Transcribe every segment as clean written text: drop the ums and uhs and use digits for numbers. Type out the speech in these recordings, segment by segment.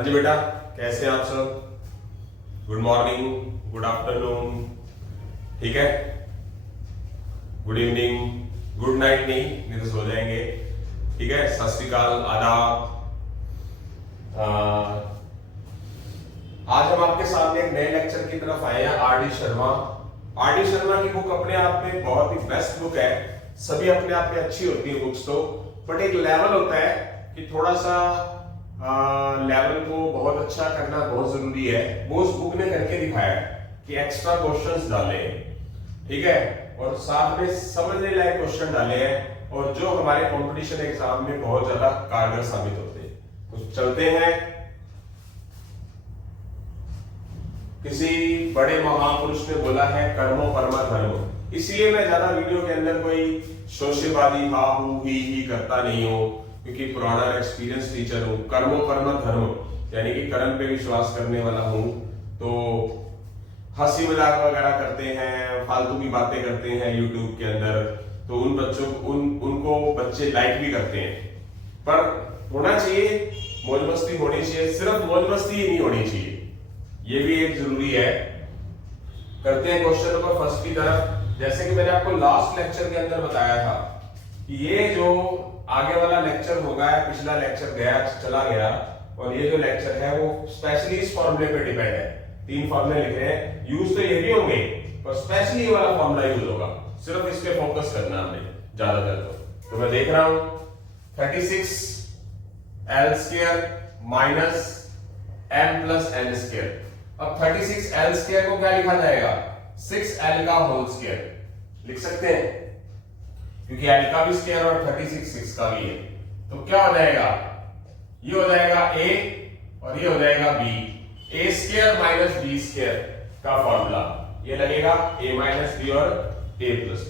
हाँ जी बेटा, कैसे हैं आप सब? गुड मॉर्निंग, गुड आफ्टरनून, ठीक है, गुड इवनिंग, गुड नाइट नहीं तो सो जाएंगे, ठीक है। सत श्री अकाल, आदाब। आज हम आपके सामने एक नए लेक्चर की तरफ आए हैं। आर.डी. शर्मा। आर.डी. शर्मा की बुक अपने आप में बहुत ही बेस्ट बुक है। सभी अपने आप में अच्छी होती है बुक्स तो, बट एक लेवल होता है कि थोड़ा सा लेवल को बहुत अच्छा करना बहुत जरूरी है। वो उस बुक ने करके दिखाया है कि एक्स्ट्रा क्वेश्चंस डाले, ठीक है, और साथ में समझने लायक क्वेश्चन डाले हैं और जो हमारे कंपटीशन एग्जाम में बहुत ज्यादा कारगर साबित होते हैं। तो चलते हैं। किसी बड़े महापुरुष ने बोला है कर्मो परम धर्म, इसलिए मैं ज्यादा वीडियो के अंदर कोई शोशेबाजी हा हूं ही करता नहीं हूं, क्योंकि पुराना एक्सपीरियंस टीचर हूं। कर्मो परम धर्म यानी कि कर्म पे विश्वास करने वाला हूं। तो हंसी मजाक वगैरह करते हैं, फालतू की बातें करते हैं यूट्यूब के अंदर, तो उन बच्चों उनको बच्चे लाइक भी करते हैं, पर होना चाहिए, मौज मस्ती होनी चाहिए। सिर्फ मौज मस्ती ही नहीं होनी चाहिए, ये भी एक जरूरी है। करते हैं क्वेश्चन नंबर फर्स्ट की तरफ। जैसे कि मैंने आपको लास्ट लेक्चर के अंदर बताया था कि ये जो आगे वाला लेक्चर होगा, पिछला लेक्चर गया चला गया, और ये जो लेक्चर है वो स्पेशली इस फॉर्मूले पे डिपेंड है। 3 फॉर्मूले लिखे हैं, यूज तो ये भी होंगे पर स्पेशली ये वाला फॉर्मूला यूज होगा। सिर्फ इस पे फोकस करना हमने ज्यादातर। तो मैं देख रहा हूं 36l² minus m plus n square. अब 36l² को क्या लिखा जाएगा? 6l का होल स्क्वायर लिख सकते हैं, क्योंकि l का भी स्क्वायर और 36 6 का भी है। तो क्या हो जाएगा? ये हो जाएगा a और ये हो जाएगा b। a² माइनस b² का फॉर्मूला ये लगेगा a माइनस b और a प्लस b।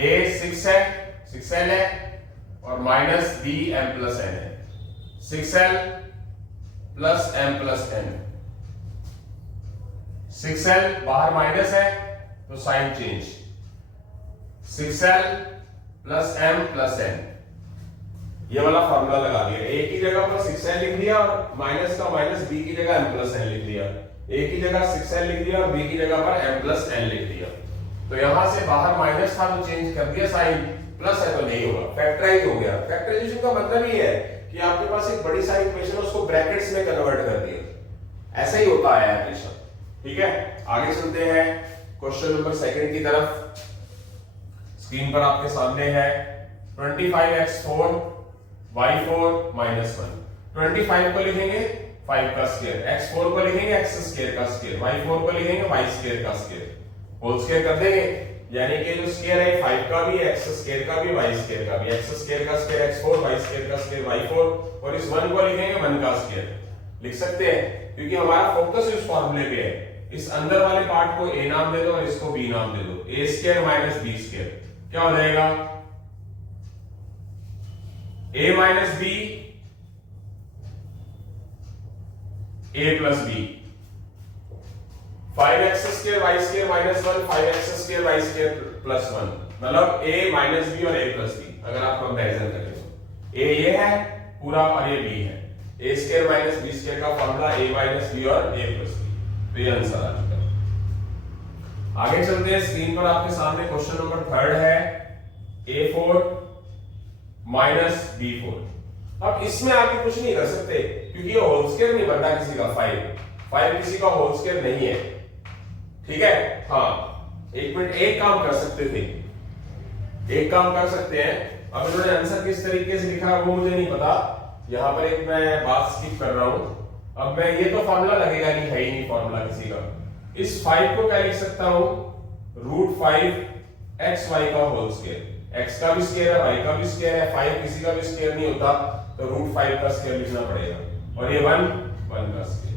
a 6 है, 6l है, और minus b m plus n है। 6l plus m plus n। 6l बाहर माइनस है तो sine change. 6l plus m plus n, ये वाला फॉर्मूला लगा दिया। a की जगह पर 6l लिख दिया और माइनस का माइनस, b की जगह m प्लस n लिख दिया। a की जगह 6l लिख दिया और b की जगह पर m प्लस n लिख दिया। तो यहां से बाहर माइनस था तो चेंज कर दिया साइन, प्लस है तो नहीं होगा, फैक्टराइज हो गया। फैक्टराइजेशन का मतलब ये है कि आपके पास एक बड़ी सारी इक्वेशन है, उसको ब्रैकेट्स में कन्वर्ट कर दिया। ऐसा ही होता है हमेशा, ठीक है। आगे चलते हैं क्वेश्चन नंबर सेकंड की तरफ। स्क्रीन पर आपके सामने है 25x4 y4 माइनस 1। 25 को लिखेंगे 5 का स्क्वायर, x4 को लिखेंगे x² का स्क्वायर, y4 को लिखेंगे y² का स्क्वायर, होल स्क्वायर कर देंगे। यानी कि जो स्क्वायर है 5 का भी, x² का भी, y² का भी। x² का स्क्वायर x4, y² का स्क्वायर y4, और इस 1 को लिखेंगे 1 का स्क्वायर लिख सकते हैं, क्योंकि हमारा फोकस इस फॉर्मूले पे है। इस अंदर वाले पार्ट को a नाम दे दो और इसको b नाम दे दो। a² माइनस b² क्या हो जाएगा? a minus b a plus b। 5x² y² minus 1, 5x² y² plus 1, मतलब a माइनस b और a प्लस b। अगर आप कंपैरिजन करें तो a ये है पूरा और ये b है। a² माइनस b² का फॉर्मूला a माइनस b और a प्लस b। तो ये आंसर आ चुका। आगे चलते हैं। स्क्रीन पर आपके सामने क्वेश्चन नंबर थर्ड है a4 माइनस b4। अब इसमें आगे कुछ नहीं कर सकते, क्योंकि ये होल स्क्वायर नहीं बनता किसी का। 5 किसी का होल स्क्वायर नहीं है, ठीक है। हाँ, एक मिनट, एक काम कर सकते थे, एक काम कर सकते हैं। अब इन्होंने आंसर किस तरीके से लिखा वो मुझे नहीं पता, यहां पर एक मैं बात स्किप कर रहा हूं। अब मैं, ये तो फॉर्मूला लगेगा नहीं, है ही नहीं फॉर्मूला किसी का। इस 5 को क्या लिख सकता हूं? √5xy का होल स्क्वायर। x का भी स्क्वायर है, y का भी स्क्वायर है, 5 किसी का भी स्क्वायर नहीं होता, तो √5 का स्क्वायर लिखना पड़ेगा, और ये 1 का स्क्वायर।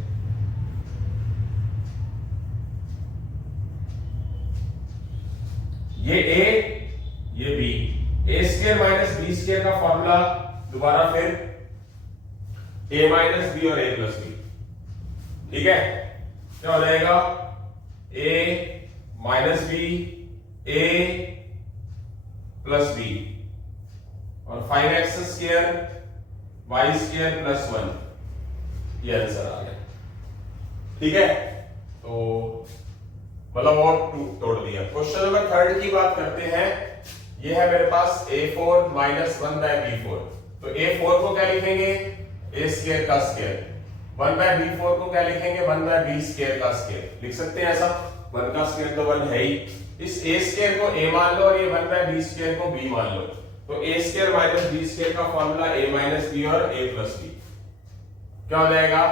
ये a, ये b। a² माइनस b² का फॉर्मूला दोबारा फिर a माइनस b और a प्लस b, ठीक है। क्या हो जाएगा? a minus b a plus b, और 5x² वाई स्क्वायर प्लस 1, ये आंसर आ गया। ठीक है, तो मतलब और तोड़ दिया। क्वेश्चन नंबर 3 की बात करते हैं। ये है मेरे पास a4 माइनस 1/b4। तो a4 को क्या लिखेंगे, a स्क्वायर का स्क्वायर। 1/b4 को क्या लिखेंगे, 1/b स्क्वायर का स्क्वायर। लिख सकते हैं ऐसा, 1 का स्क्वायर तो 1 है ही। इस a स्क्वायर को a मान लो और ये 1/b स्क्वायर को b मान लो। तो a square minus b square का फॉर्मूला a माइनस b और a प्लस b क्या हो जाएगा,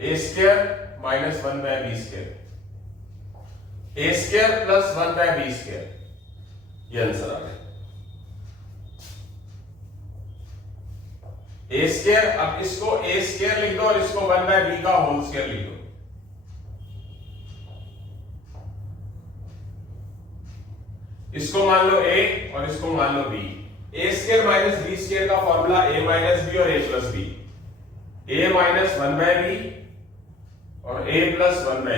a square minus 1/b square, a square plus 1/b square, ये आंसर आ गया। a स्क्वायर, अब इसको a स्क्वायर लिख दो और इसको 1/b का होल स्क्वायर लिख दो। इसको मान लो a और इसको मान लो b। a square minus b square का फॉर्मूला a माइनस b और a plus b। a minus 1/b और a प्लस 1/b,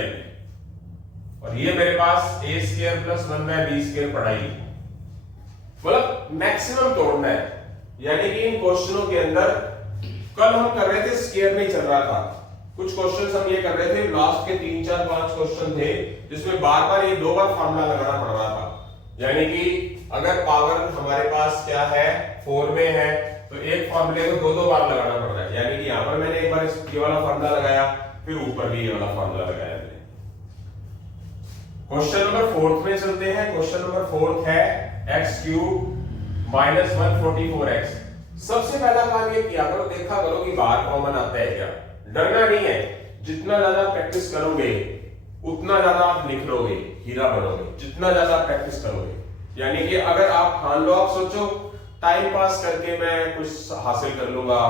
और ये मेरे पास a square plus 1/b square पड़ा ही। मतलब मैक्सिमम तोड़ना है, यानी कि इन क्वेश्चनों के अंदर कल हम कर रहे थे स्क्वायर नहीं चल रहा था, कुछ क्वेश्चंस हम ये कर रहे थे, लास्ट के 3 4 5 क्वेश्चन थे जिसमें बार बार ये 2 बार फार्मूला लगाना पड़ रहा था। यानी कि अगर पावर हमारे पास क्या है 4 में है तो एक फार्मूले को 2 बार लगाना पड़ रहा है। यानी कि यहां पर मैंने एक बार ये वाला फार्मूला लगाया, फिर ऊपर भी ये वाला फार्मूला लगाया मैंने। क्वेश्चन नंबर 4 में चलते हैं। क्वेश्चन नंबर 4 है x³ माइनस 144x। सबसे पहला काम ये किया करो, देखा करो कि बाहर कॉमन आता है क्या। डरना नहीं है, जितना ज्यादा प्रैक्टिस करोगे उतना ज्यादा आप लिख लोगे, हीरा बनोगे, जितना ज्यादा प्रैक्टिस करोगे। यानी कि अगर आप ठान लो, आप सोचो टाइम पास करके मैं कुछ हासिल कर लूंगा,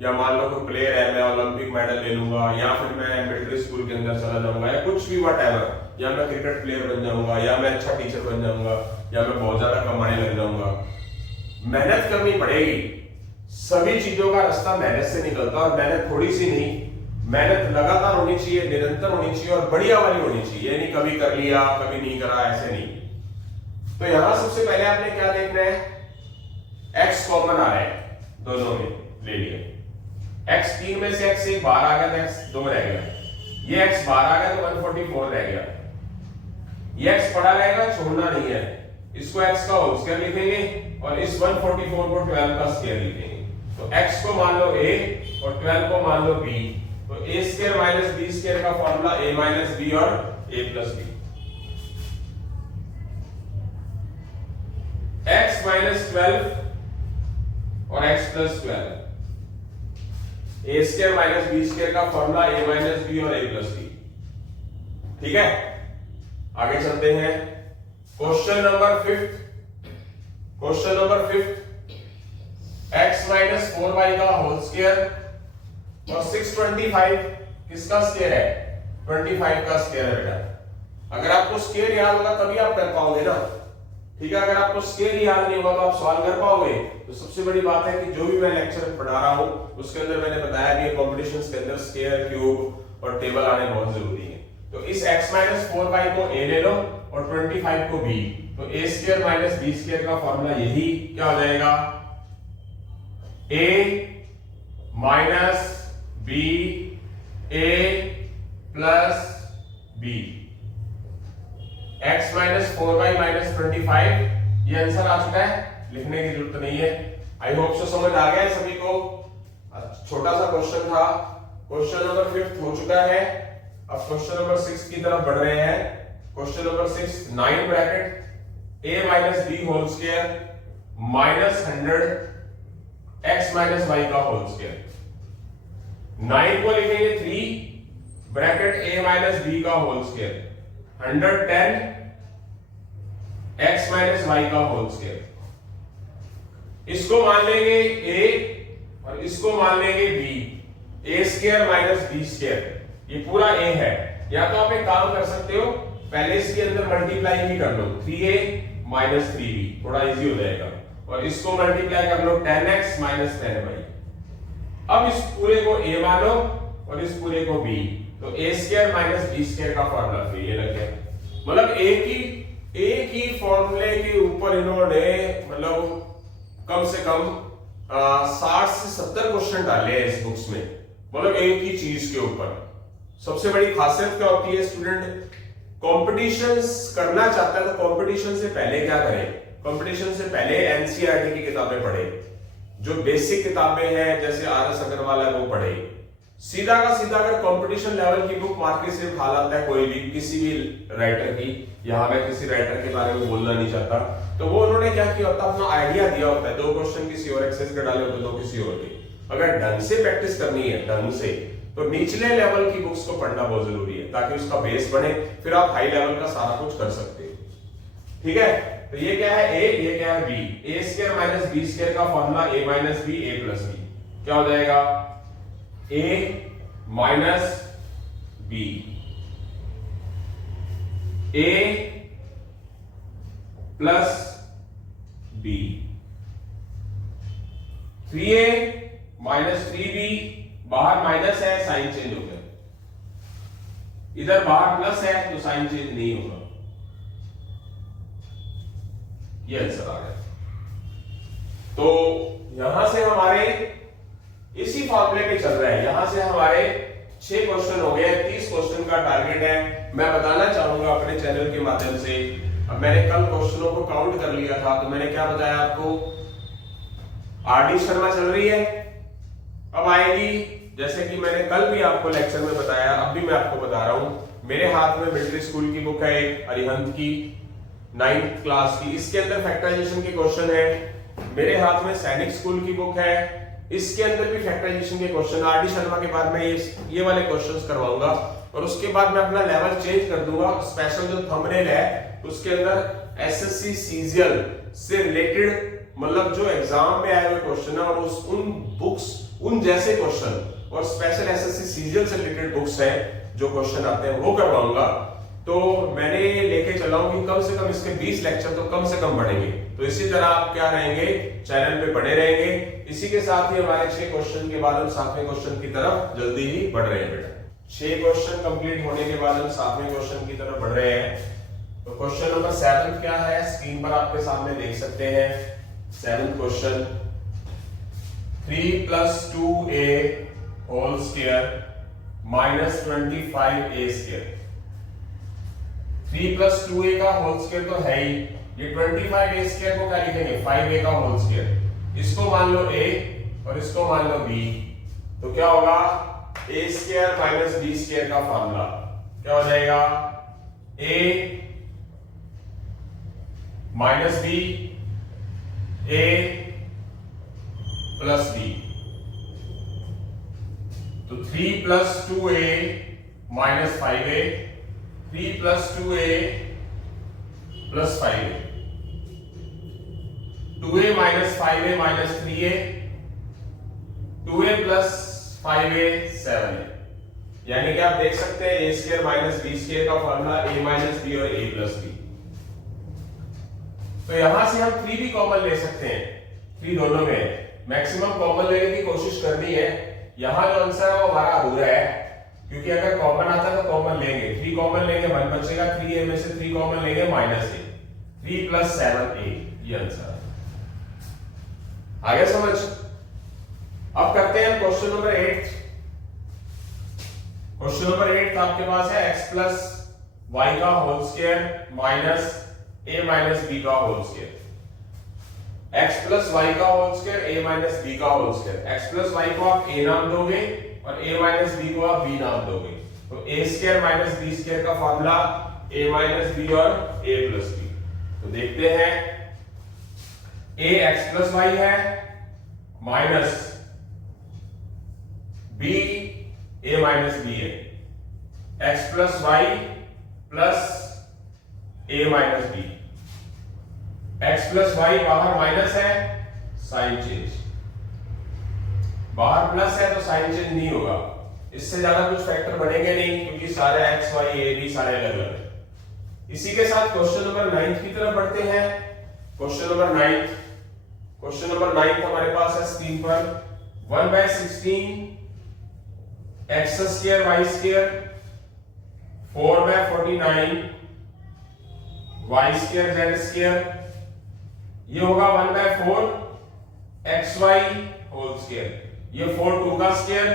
या मान लो कोई प्लेयर है मैं ओलंपिक मेडल ले लूंगा, या फिर मैं मिलिट्री स्कूल के अंदर चला जाऊंगा, या कुछ भी व्हाटएवर, या मैं क्रिकेट प्लेयर बन जाऊंगा, या मैं अच्छा टीचर बन जाऊंगा, या मैं बहुत ज्यादा कमाने लग जाऊंगा। मेहनत करनी पड़ेगी, सभी चीजों का रास्ता मेहनत से निकलता है, और मेहनत थोड़ी सी नहीं, मेहनत लगातार होनी चाहिए, निरंतर होनी चाहिए और बढ़िया वाली होनी चाहिए। यानी कभी कर लिया कभी नहीं करा, ऐसे नहीं। तो यहां सबसे पहले आपने क्या देखना है, x कॉमन आ रहा है, दोनों में ले लिया। x 3 में से x 1 बाहर आ गया तो x 2 रह गया, ये x बाहर आ गया तो 144 रह गया। ये x पड़ा रहेगा, छोड़ना नहीं है, इसको x का होल स्क्वायर लिखेंगे और इस 144 को 12 का स्क्वायर लिखेंगे। तो x को मान लो a और 12 को मान लो b। तो a square minus b square का फॉर्मूला a माइनस b और a plus b। x minus 12 और x plus 12, a square minus b square का फॉर्मूला a माइनस b और a प्लस b। ठीक है, आगे चलते हैं। Question number 5। Question number 5, x minus 4y का होल स्क्वायर और 625 किसका स्क्वायर है, 25 का स्क्वायर है बेटा। अगर आपको स्क्वायर याद होगा तभी आप कर पाओगे ना। ठीक है, अगर आपको स्क्वायर याद नहीं होगा तो आप सॉल्व कर पाओगे। तो सबसे बड़ी बात है कि जो भी मैं लेक्चर पढ़ा रहा हूं उसके अंदर मैंने बताया कि कॉम्पिटिशंस के अंदर स्क्वायर, क्यूब और टेबल आने बहुत जरूरी है। तो इस x माइनस 4y को a ले लो और 25 को b। तो a square minus b square का फॉर्मूला यही क्या हो जाएगा, a minus b a plus b। x minus 4y minus 25, ये आंसर आ चुका है, लिखने की जरूरत नहीं है। आई होप सो समझ आ गया है सभी को। छोटा सा क्वेश्चन था, क्वेश्चन नंबर 5 हो चुका है। अब क्वेश्चन नंबर 6 की तरफ बढ़ रहे हैं। Question number 6, 9 bracket a minus b whole square minus 100 x minus y का होल स्क्वायर। 9 को लिखेंगे 3 ब्रैकेट a माइनस b का whole square, 110 x minus y का होल स्क्वायर। इसको मान लेंगे a और इसको मान लेंगे b। a square minus b square, ये पूरा a है। या तो आप एक काम कर सकते हो, पहले इसके अंदर मल्टीप्लाई ही कर लो, 3a माइनस 3b, थोड़ा इजी हो जाएगा। और इसको मल्टीप्लाई कर लो 10x माइनस 10y। अब इस पूरे को a मानो और इस पूरे को b। तो a square minus b square का फॉर्मूला फिर ये लग गया। मतलब एक ही फॉर्मूले के ऊपर इन्होंने मतलब कम से कम 60 से 70 क्वेश्चन डाले हैं इस बुक्स में, मतलब एक ही चीज के ऊपर। सबसे बड़ी खासियत क्या होती है, स्टूडेंट कंपटीशन करना चाहता है तो कंपटीशन से पहले क्या करें, कंपटीशन से पहले एनसीईआरटी की किताबें पढ़े, जो बेसिक किताबें हैं जैसे आर.एस. अग्रवाल है वो पढ़े। सीधा का सीधा अगर कंपटीशन लेवल की बुक मार्केट से उठा लाता है कोई भी, किसी भी राइटर की, यहाँ मैं किसी राइटर के बारे में बोलना नहीं चाहता, तो वो उन्होंने क्या किया होता है, अपना आइडिया दिया होता है, 2 क्वेश्चन किसी और एक्सेस के डाले होते, 2 किसी और के। अगर ढंग से प्रैक्टिस करनी है, ढंग से, तो निचले लेवल की बुक्स को पढ़ना बहुत जरूरी है ताकि उसका बेस बने, फिर आप हाई लेवल का सारा कुछ कर सकते हो। ठीक है, तो ये क्या है ए, ये क्या है B, A square minus B square का formula A minus B A plus B, क्या हो जाएगा A minus B, A plus B, 3a minus 3b, बाहर माइनस है साइन चेंज हो गया, इधर बाहर प्लस है तो साइन चेंज नहीं होगा, ये आंसर आ गया। तो यहां से हमारे इसी फॉर्मूले पे चल रहा है, यहां से हमारे 6 क्वेश्चन हो गए, 30 क्वेश्चन का टारगेट है। मैं बताना चाहूंगा अपने चैनल के माध्यम से, अब मैंने कल क्वेश्चनों को काउंट कर लिया था, तो मैंने क्या बताया आपको, आरडी शर्मा चल रही है, अब आएगी, जैसे कि मैंने कल भी आपको लेक्चर में बताया, अब भी मैं आपको बता रहा हूं, मेरे हाथ में मिलिट्री स्कूल की बुक है एक अरिहंत की 9th क्लास की, इसके अंदर फैक्टराइजेशन के क्वेश्चन है। मेरे हाथ में सैनिक स्कूल की बुक है, इसके अंदर भी फैक्टराइजेशन के क्वेश्चन। आरडी शर्मा के बाद मैं ये वाले क्वेश्चंस करवाऊंगा, और उसके बाद मैं अपना लेवल चेंज कर दूंगा। स्पेशल जो थंबनेल है उसके अंदर एसएससी सीजीएल से रिलेटेड, मतलब जो एग्जाम में आए हुए क्वेश्चन है और उन बुक्स, उन जैसे क्वेश्चन, और स्पेशल एसएससी सीजीएल से रिलेटेड बुक्स है जो क्वेश्चन आते हैं वो करवाऊंगा। तो मैंने लेके चला हूं कि कम से कम इसके 20 लेक्चर तो कम से कम बढ़ेंगे, तो इसी तरह आप क्या रहेंगे, चैनल पे बने रहेंगे। इसी के साथ ही हमारे 6 क्वेश्चन के बाद हम 7वें क्वेश्चन की तरफ जल्दी ही बढ़ रहे हैं बेटा। 6 क्वेश्चन कंप्लीट होने के बाद हम 7वें क्वेश्चन की तरफ बढ़ रहे हैं। तो क्वेश्चन नंबर 7 क्या है, स्क्रीन पर आपके सामने देख सकते हैं। 7th question, 3 + 2a whole square minus 25a square. 3 + 2a का होल स्क्वायर तो है ही, ये 25a स्क्वायर को क्या लिखेंगे, 5a का होल स्क्वायर। इसको मान लो a और इसको मान लो b, तो क्या होगा, a square minus b square का फॉर्मूला क्या हो जाएगा, a minus b, a plus b। तो 3 + 2a minus 5a, 3 + 2a plus 5a, 2a minus 5a minus 3a, 2a plus 5a 7a। यानी कि आप देख सकते हैं a square minus b square का फॉर्मूला a माइनस b और a प्लस b। तो यहां से हम 3 भी कॉमन ले सकते हैं, 3 दोनों में मैक्सिमम कॉमन लेने की कोशिश करनी है। यहां जो आंसर है वो हमारा अधूरा है, क्योंकि अगर कॉमन आता है तो कॉमन लेंगे, 3 कॉमन लेंगे 1 बचेगा, 3a में से 3 कॉमन लेंगे -a, 3 + 7a, ये आंसर है। आगे समझ। अब करते हैं क्वेश्चन नंबर 8। क्वेश्चन नंबर 8 आपके पास है x + y का whole square minus a minus b का होल स्क्वायर। x + y का whole square, a minus b का होल स्क्वायर। x + y को आप a नाम दोगे और a माइनस b को आप b नाम दोगे, तो a square minus b square का फॉर्मूला a माइनस b और a प्लस b। तो देखते हैं, a x + y है minus b a minus b है, x + y plus a minus b। x + y बाहर माइनस है, साइन चेंज, बाहर प्लस है तो साइन चेंज नहीं होगा, इससे ज्यादा कुछ फैक्टर बनेंगे नहीं, क्योंकि सारे x y a b सारे अलग अलग है। इसी के साथ क्वेश्चन नंबर 9 की तरफ बढ़ते हैं। क्वेश्चन नंबर 9, क्वेश्चन नंबर 9 हमारे पास है स्क्रीन पर, 1/16 x² y², 4/49 y² z², ये होगा 1/4 xy होल स्क्वायर, ये 4 2 का स्क्वायर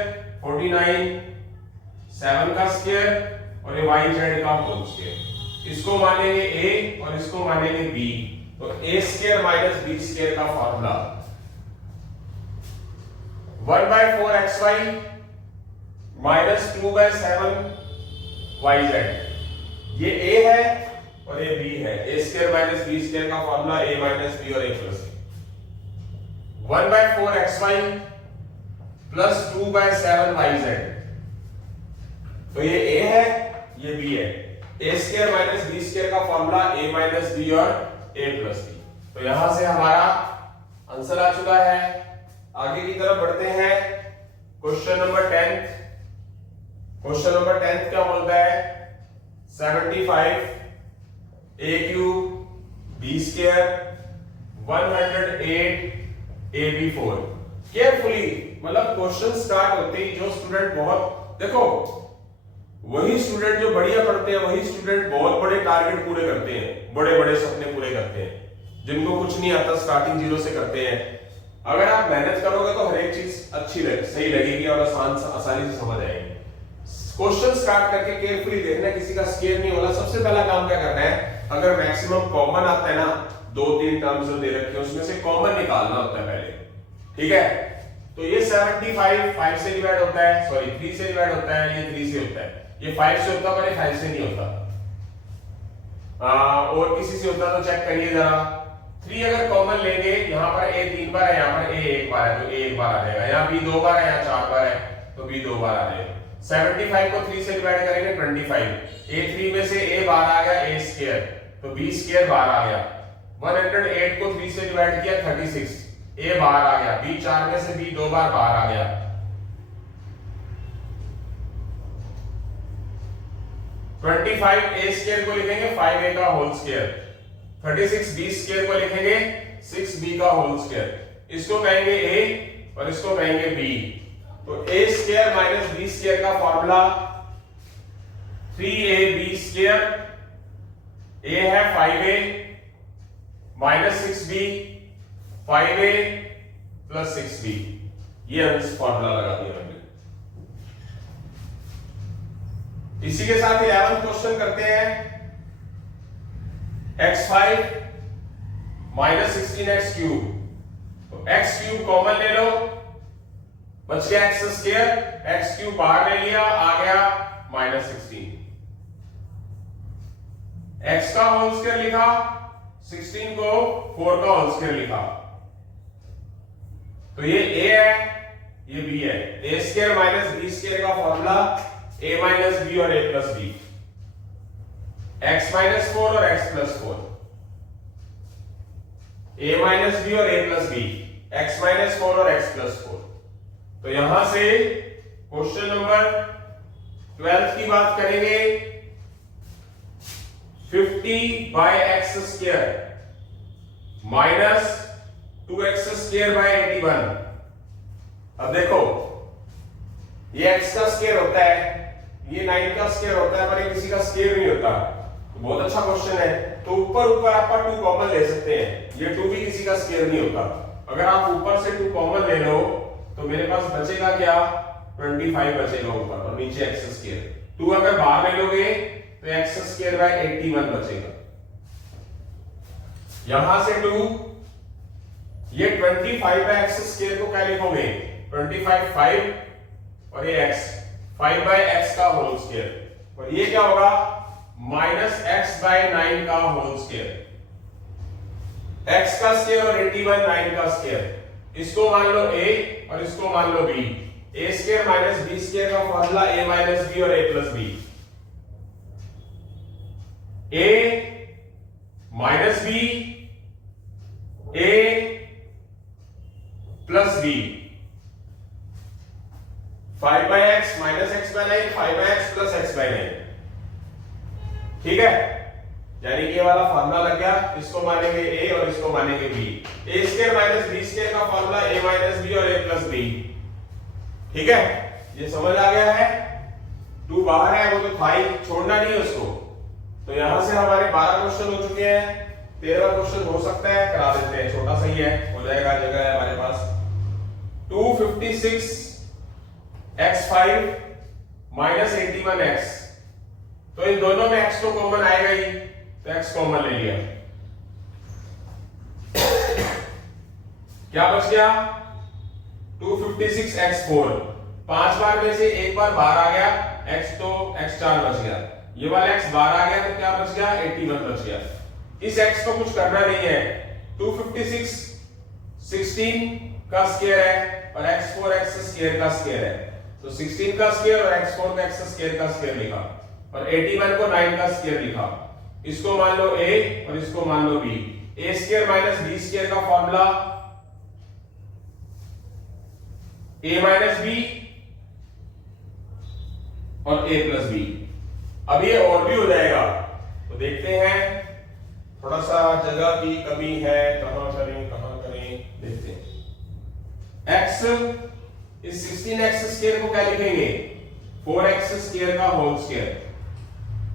49 7 का स्क्वायर और ये y z का होल स्क्वायर, इसको मानेंगे a और इसको मानेंगे b, तो a square minus b square का फॉर्मूला 1/4xy माइनस 2/7 yz, ये a है और ये b है, a square minus b square का फॉर्मूला a माइनस b और a plus b, 1/4xy plus 2/7 yz, तो ये a है ये b है, a square minus b square का फॉर्मूला a माइनस b और a प्लस b, तो यहां से हमारा आंसर आ चुका है। आगे की तरफ बढ़ते हैं। Question number 10th, question number 10th क्या बोलता है, 75 a cube b square 108 ab4। Carefully, मतलब क्वेश्चन स्टार्ट होते ही जो स्टूडेंट बहुत, देखो वही स्टूडेंट जो बढ़िया पढ़ते हैं वही स्टूडेंट बहुत बड़े टारगेट पूरे करते हैं, बड़े बड़े सपने पूरे करते हैं, जिनको कुछ नहीं आता स्टार्टिंग जीरो से करते हैं। अगर आप मेहनत करोगे तो हर एक चीज सही लगेगी और आसानी से समझ आएगी। क्वेश्चन स्टार्ट करके केयरफुली देखना, किसी का स्केयर नहीं होगा। सबसे पहला काम क्या करना है, अगर मैक्सिमम कॉमन आता है ना, 2-3 टर्म्स जो दे रखे हैं उसमें से कॉमन निकालना होता है पहले, ठीक है। तो ये 75 5 से डिवाइड होता है, सॉरी 3 से डिवाइड होता है, ये 3 से होता है, ये 5 से होता है पर ये 5 से नहीं होता। और किसी से होता तो चेक करिए जरा। 3 अगर कॉमन लेंगे, यहाँ पर a 3 बार है, यहाँ पर a 1 बार है, तो a 1 बार आ जाएगा। यहाँ b 2 बार है, यहाँ 4 बार है, तो b 2 बार आ जाएगा। 75 को 3 से डिवाइड करेंगे 25, a 3 में से a बार आ गया a स्क्वायर, तो b स्क्वायर बार आ गया। 108 को 3 से डिवाइड किया 36, a बार आ गया, b 4 में से b 2 बार बाहर आ गया। 25 a स्क्वायर को लिखेंगे 5a का होल स्क्वायर, 36 b स्क्वायर को लिखेंगे 6b का होल स्क्वायर, इसको कहेंगे a और इसको कहेंगे b। तो a square minus b square का फॉर्मूला 3ab स्क्वायर, a है 5a minus 6b 5a plus 6b, ये फॉर्मूला लगा दिया मैंने। इसी के साथ 11th क्वेश्चन करते हैं। x5 माइनस 16x क्यूब, तो x क्यूब कॉमन ले लो, बच गया x स्क्वायर, x क्यूब बाहर ले लिया, आ गया माइनस 16। x का होल स्क्वायर लिखा, 16 को 4 का होल स्क्वायर लिखा, तो ये a है ये b है। a square minus b square का फॉर्मूला a माइनस b और a plus b, x minus 4 और x plus 4, a minus b और a plus b, x minus 4 और x प्लस 4। तो यहां से क्वेश्चन नंबर 12 की बात करेंगे। 50/x square minus 2x square by 81। अब देखो ये x का स्क्वायर होता है, ये 9 का स्क्वायर होता है, पर ये किसी का स्क्वायर नहीं होता। तो बहुत अच्छा क्वेश्चन है। तो ऊपर आप 2 कॉमन ले सकते हैं, ये 2 भी किसी का स्क्वायर नहीं होता। अगर आप ऊपर से 2 कॉमन ले लो तो मेरे पास बचेगा क्या, 25 बचेगा ऊपर और नीचे x स्क्वायर। 2 अगर बाहर ले लोगे तो x स्क्वायर बाय 81 बचेगा। यहां से 2, ये 25/x स्क्वायर को क्या लिखोगे, 25 5 और ये x 5/x का होल स्क्वायर, और ये क्या होगा माइनस x/9 का होल स्क्वायर। x का स्क्वायर और 81 9 का स्क्वायर, इसको मान लो a और इसको मान लो b। a square minus b square का फॉर्मूला a माइनस b और a plus b। a minus b a plus b, 5/x minus x/9 5/x plus x/9, ठीक है। यानी कि ये वाला फॉर्मूला लग गया, इसको मानेंगे a और इसको मानेंगे b। a square minus b square का फॉर्मूला a माइनस b और a प्लस b, ठीक है। ये समझ आ गया है। 2 बाहर है, वो तो था ही, छोड़ना नहीं है उसको। तो यहां से हमारे 12 क्वेश्चन हो चुके हैं। 13वां क्वेश्चन हो सकता है, करा देते हैं, छोटा सा ही है, हो जाएगा, जगह है हमारे पास। 256 x5 माइनस 81x, तो इन दोनों में x तो कॉमन आएगा ही, तो x कॉमन ले लिया, क्या बच गया 256 x4, 5 बार में से एक बार बाहर आ गया x, तो x4 बच गया, ये वाला x बाहर आ गया तो क्या बच गया 81 बच गया। इस x को कुछ करना नहीं है, 256 16 का स्क्वायर है और x4 x स्क्वायर का स्क्वायर है, तो 16 का स्क्वायर और x4 का x स्क्वायर का स्क्वायर लिखा और 81 को 9 का स्क्वायर लिखा, इसको मान लो a और इसको मान लो b, a square minus b square का फॉर्मूला a माइनस b और a प्लस b। अब ये और भी हो जाएगा, तो देखते हैं, थोड़ा सा जगह की कमी है, कहां करें देखते हैं। x इस 16x स्क्वायर को क्या लिखेंगे 4x स्क्वायर का होल स्क्वायर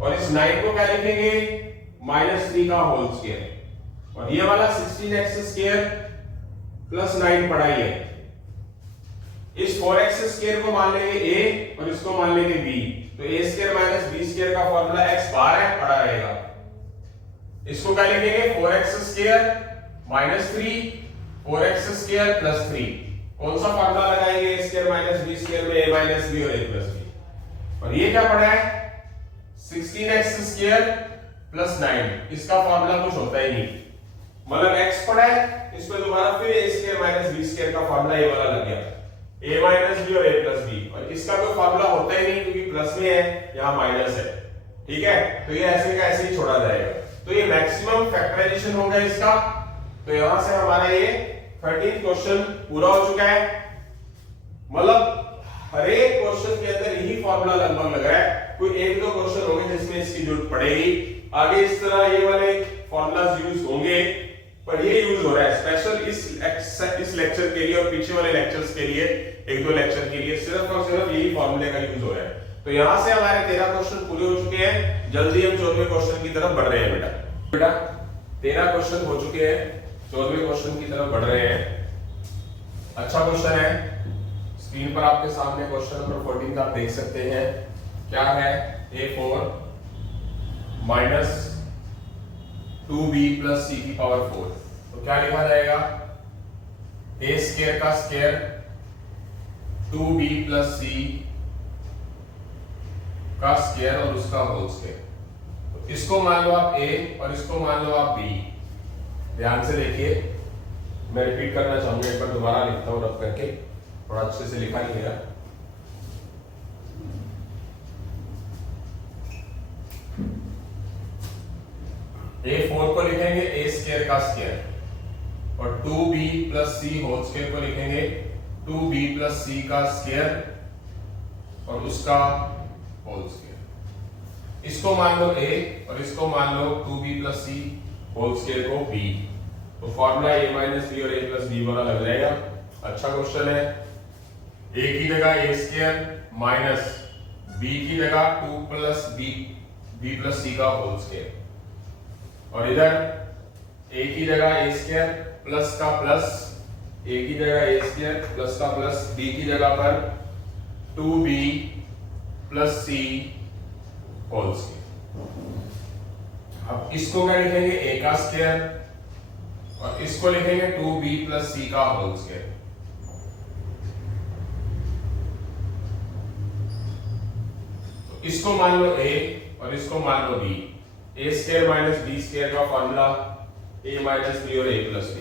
और इस 9 को क्या लिखेंगे -3 का होल स्क्वायर, और ये वाला 16x स्क्वायर प्लस 9 पढ़ा ही है, इस 4x स्क्वायर को मान लेंगे a और इसको मान लेंगे b, तो a square minus b square का फॉर्मूला x बार है, पढ़ा रहेगा, इसको क्या लिखेंगे 4x square minus 3 4x square plus 3, कौन सा फॉर्मूला लगाएंगे a square minus b square में a माइनस b और a प्लस b, और ये क्या पढ़ा है 16x स्क्वायर प्लस 9, इसका फॉर्मूला कुछ होता ही नहीं, मतलब x पढ़ा है, इस पे दोबारा फिर a square minus b square का फॉर्मूला ये वाला लग गया, a माइनस b और a प्लस b, और इसका कोई फॉर्मूला होता ही नहीं क्योंकि प्लस में है, यहाँ माइनस है, ठीक है, तो ये ऐसे का ऐसे ही छोड़ा जाएगा, तो ये मैक्सिमम फैक्टराइजेशन होगा इसका, तो यहां से हमारा ये 13th क्वेश्चन पूरा हो चुका है, मतलब हर एक क्वेश्चन के अंदर यही फॉर्मूला लगभग लग रहा है, कोई एक दो क्वेश्चन होंगे जिसमें इसकी जरूरत पड़ेगी, आगे इस तरह ये वाले फॉर्मूलाज यूज होंगे, पर ये यूज हो रहा है स्पेशल इस लेक्चर के लिए और पीछे वाले लेक्चर्स के लिए, एक दो लेक्चर के लिए सिर्फ और सिर्फ यही फॉर्मूले का यूज हो रहा है। तो यहां से हमारे 13 क्वेश्चन पूरे हो चुके हैं, जल्दी हम 14वें क्वेश्चन की तरफ बढ़ रहे हैं बेटा 13 क्वेश्चन हो चुके हैं, 14वें क्वेश्चन की तरफ बढ़ रहे हैं। अच्छा क्वेश्चन है, स्क्रीन पर आपके सामने क्वेश्चन नंबर 14 आप देख सकते हैं, क्या है a4 minus 2b plus c की पावर 4, तो क्या लिखा जाएगा a स्क्वायर का स्क्वायर 2b प्लस c का स्क्वायर और उसका होल स्क्वायर, तो इसको मान लो आप a और इसको मान लो आप b, ध्यान से देखिए, मैं रिपीट करना चाहूंगा, एक बार दोबारा लिखता हूं रफ करके, थोड़ा अच्छे से लिखा नहीं है। a4 को लिखेंगे a स्क्वायर का स्क्वायर और 2b plus c whole square को लिखेंगे 2b प्लस c का स्क्वायर और उसका होल स्क्वायर, इसको मान लो a और इसको मान लो 2b plus c whole square को b, तो फॉर्मूला a माइनस b और a प्लस b वाला लग जाएगा। अच्छा क्वेश्चन है, a की जगह a स्क्वायर माइनस b की जगह 2 प्लस b प्लस c का होल स्क्वायर, और इधर a की जगह a स्क्वायर प्लस का प्लस, a की जगह a स्क्वायर प्लस का प्लस, b की जगह पर 2b plus c whole square. अब इसको क्या लिखेंगे a का स्क्वायर और इसको लिखेंगे 2b प्लस c का होल स्क्वायर, तो इसको मान लो a और इसको मान लो b, a square minus b square का फॉर्मूला a माइनस b और a प्लस b,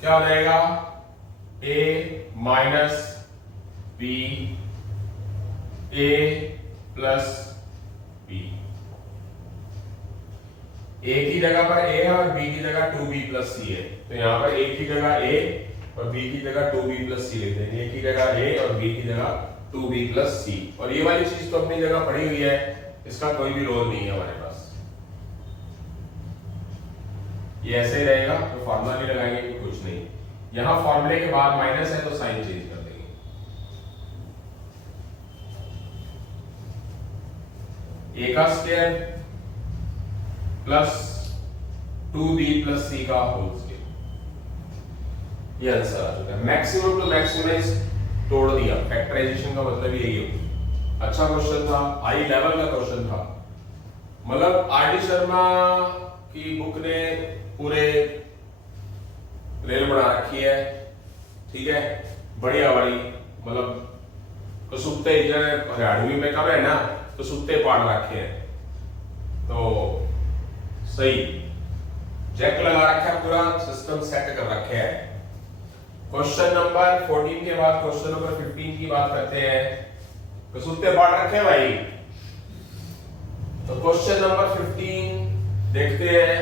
क्या हो जाएगा a minus b a plus b, a की जगह पर a है और b की जगह 2b प्लस c है, तो यहां पर a की जगह a और b की जगह 2b प्लस c लिख देंगे, a की जगह a और b की जगह 2b प्लस c, और ये वाली चीज तो अपनी जगह पड़ी हुई है, इसका कोई भी रोल नहीं है हमारे पास, ये ऐसे ही रहेगा, तो फॉर्मूला नहीं लगाएंगे कि कुछ नहीं, यहां फॉर्मूले के बाद माइनस है तो साइन चेंज कर देंगे, a का square plus 2b plus c का होल स्क्वायर। ये आंसर आ चुका है। मैक्सिमम टू मैक्सिमाइज तोड़ दिया, फैक्टराइजेशन का मतलब यही है। अच्छा क्वेश्चन था, हाई लेवल का क्वेश्चन था। मतलब आर डी शर्मा की बुक ने पूरे रेल बना रखी है, ठीक है, बढ़िया वाली। मतलब कसूते हरियाणवी में कब है ना, कसूते पाड़ रखे हैं, तो सही जैक लगा रखा है, पूरा सिस्टम सेट कर रखे हैं। क्वेश्चन नंबर 14 के बाद क्वेश्चन नंबर 15 की बात करते हैं। कसूते पाड़ रखे हैं भाई। तो क्वेश्चन नंबर 15 देखते हैं।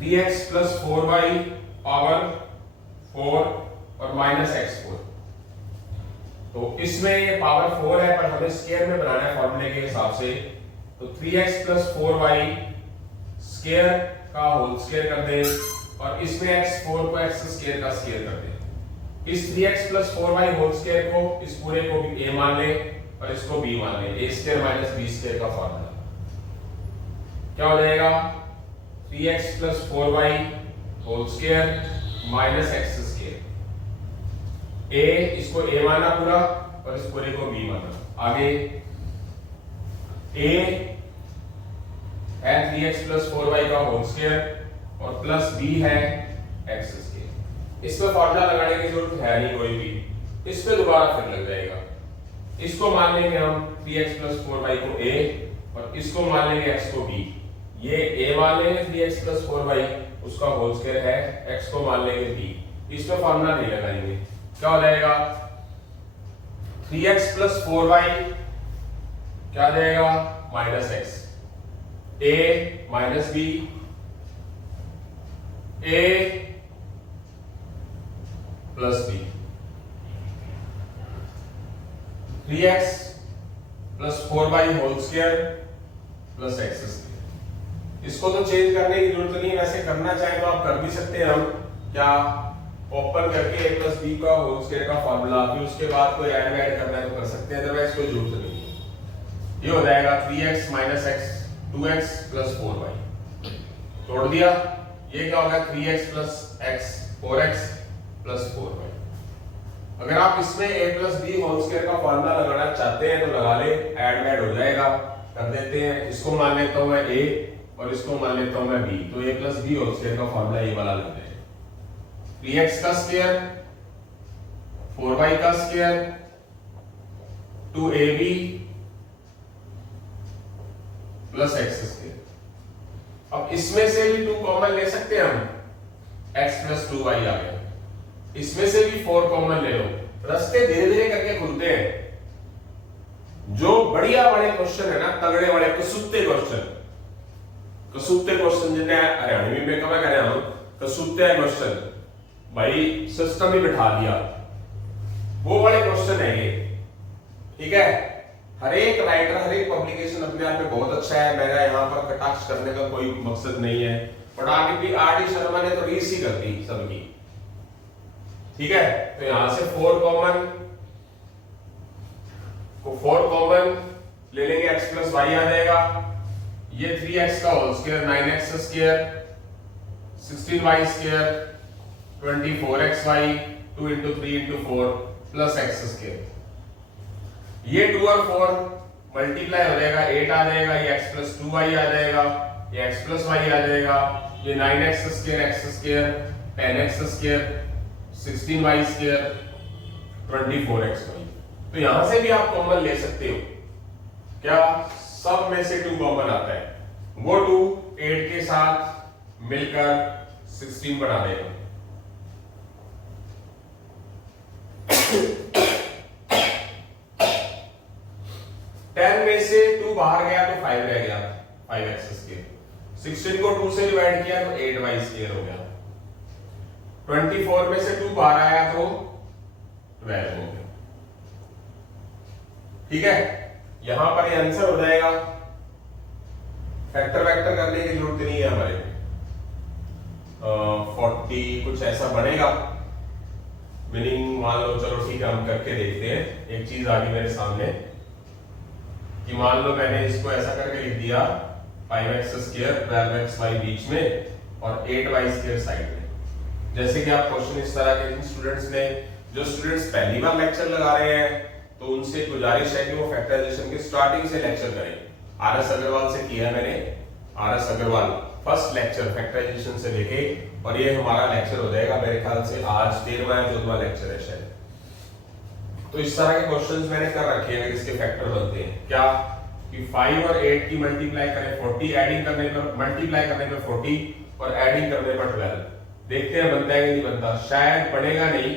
3x प्लस 4y पावर 4 और माइनस x4। तो इसमें ये पावर 4 है, पर हमें स्क्वायर में बनाना है फॉर्मूले के हिसाब से। तो 3x प्लस 4y स्क्वायर का होल स्क्वायर कर दें और इसमें x4 को x स्क्वायर का स्क्वायर कर दें। इस 3x plus 4y whole square को, इस पूरे को भी a मान ले और इसको b मान ले। a square minus b square का फॉर्मूला क्या हो जाएगा? 3x plus 4y whole square minus x square. a इसको a माना पूरा और इस पूरे को b माना। आगे a है 3x प्लस 4y का होल स्क्वायर और प्लस b है x स्क्वायर। इसमें फॉर्मूला लगाने की जरूरत है नहीं कोई भी, इस पे दोबारा फिर लग जाएगा। इसको मान लेंगे हम 3x प्लस 4y को a और इसको मान लेंगे x को b। ये a मान लेंगे 3x प्लस 4y, उसका होल स्क्वायर है, x को मान लेंगे b। इसमें फॉर्मूला नहीं लगाएंगे। क्या हो जाएगा? 3x प्लस 4y क्या आ जाएगा? Minus x। a minus b, a plus b। 3x plus 4y whole square plus x square. इसको तो चेंज करने की जरूरत नहीं है, वैसे करना चाहे तो आप कर भी सकते हैं। हम क्या ओपन करके a प्लस b का होल स्क्वायर का फॉर्मूला, फिर उसके बाद कोई ऐड करना है तो कर सकते हैं, अदरवाइज कोई जरूरत नहीं है। ये हो जाएगा 3x minus x 2x plus 4y। तोड़ दिया। ये क्या होगा? 3x plus x 4x plus 4y। अगर आप इसमें a plus b whole square का फॉर्मूला लगाना चाहते हैं तो लगा ले, ऐड हो जाएगा। कर देते हैं। इसको मान लेता हूं मैं a और इसको मान लेता हूं मैं b। तो a plus b whole square का फॉर्मूला ये वाला लग जाएगा। 3x का स्क्वायर 4y का square 2ab plus x square. अब इसमें से भी 2 कॉमन ले सकते हैं हम, x प्लस 2y आ गया। इसमें से भी 4 कॉमन ले लो। रास्ते धीरे धीरे करके खुलते हैं। जो बढ़िया वाले क्वेश्चन है ना, तगड़े वाले कसूते क्वेश्चन जिन्हें हरियाणवी में कब करें हम, कसूते क्वेश्चन, भाई सिस्टम ही बिठा दिया, वो वाले क्वेश्चन है ये। ठीक है, हर एक राइटर, हर एक पब्लिकेशन अपने आप में बहुत अच्छा है। मेरा यहाँ पर कटाक्ष करने का कोई मकसद नहीं है, बट आगे आर डी शर्मा ने तो रीस ही कर दी सबकी। ठीक है, तो यहां से 4 कॉमन ले लेंगे, x प्लस y आ जाएगा। ये 3x का whole square 9x square 16y square 24xy 2 into 3 into 4 plus x square. ये 2 और 4 मल्टीप्लाई हो जाएगा, 8 आ जाएगा। ये x प्लस 2y आ जाएगा, ये x प्लस y आ जाएगा। ये 9x square x square 10x square 16y square 24xy। तो यहां से भी आप कॉमन ले सकते हो। क्या सब में से 2 कॉमन आता है, वो 2 8 के साथ मिलकर 16 बना देगा। में से 2 बाहर गया तो 5 रह गया, 5x स्क्वायर। 16 को 2 से डिवाइड किया तो 8y स्क्वायर हो गया। 24 में से 2 बाहर आया तो 12 हो गया। ठीक है, यहां पर ये आंसर हो जाएगा। फैक्टर वेक्टर करने की जरूरत नहीं है हमारे। 40 कुछ ऐसा बनेगा। मीनिंग मान लो, चलो ठीक है हम करके देखते हैं। एक चीज आ गई मेरे सामने कि मान लो मैंने इसको ऐसा करके लिख दिया 5x स्क्वायर 12xy बीच में और 8y स्क्वायर साइड में। जैसे कि आप क्वेश्चन इस तरह के जिन स्टूडेंट्स ने, जो स्टूडेंट्स पहली बार लेक्चर लगा रहे हैं, तो उनसे गुजारिश है कि वो फैक्टराइजेशन के स्टार्टिंग से लेक्चर करें। आरएस अग्रवाल से किया है मैंने, RS Aggarwal first lecture factorisation से लेके, और ये हमारा लेक्चर हो जाएगा मेरे ख्याल से आज 13वां या 14वां लेक्चर है शायद। तो इस तरह के क्वेश्चंस मैंने कर रखे हैं इसके फैक्टर बनते हैं क्या कि 5 और 8 की मल्टीप्लाई करें 40, एडिंग करने पर मल्टीप्लाई करने पर 40 और एडिंग करने पर 12। देखते हैं बनता है कि नहीं बनता, शायद बनेगा नहीं,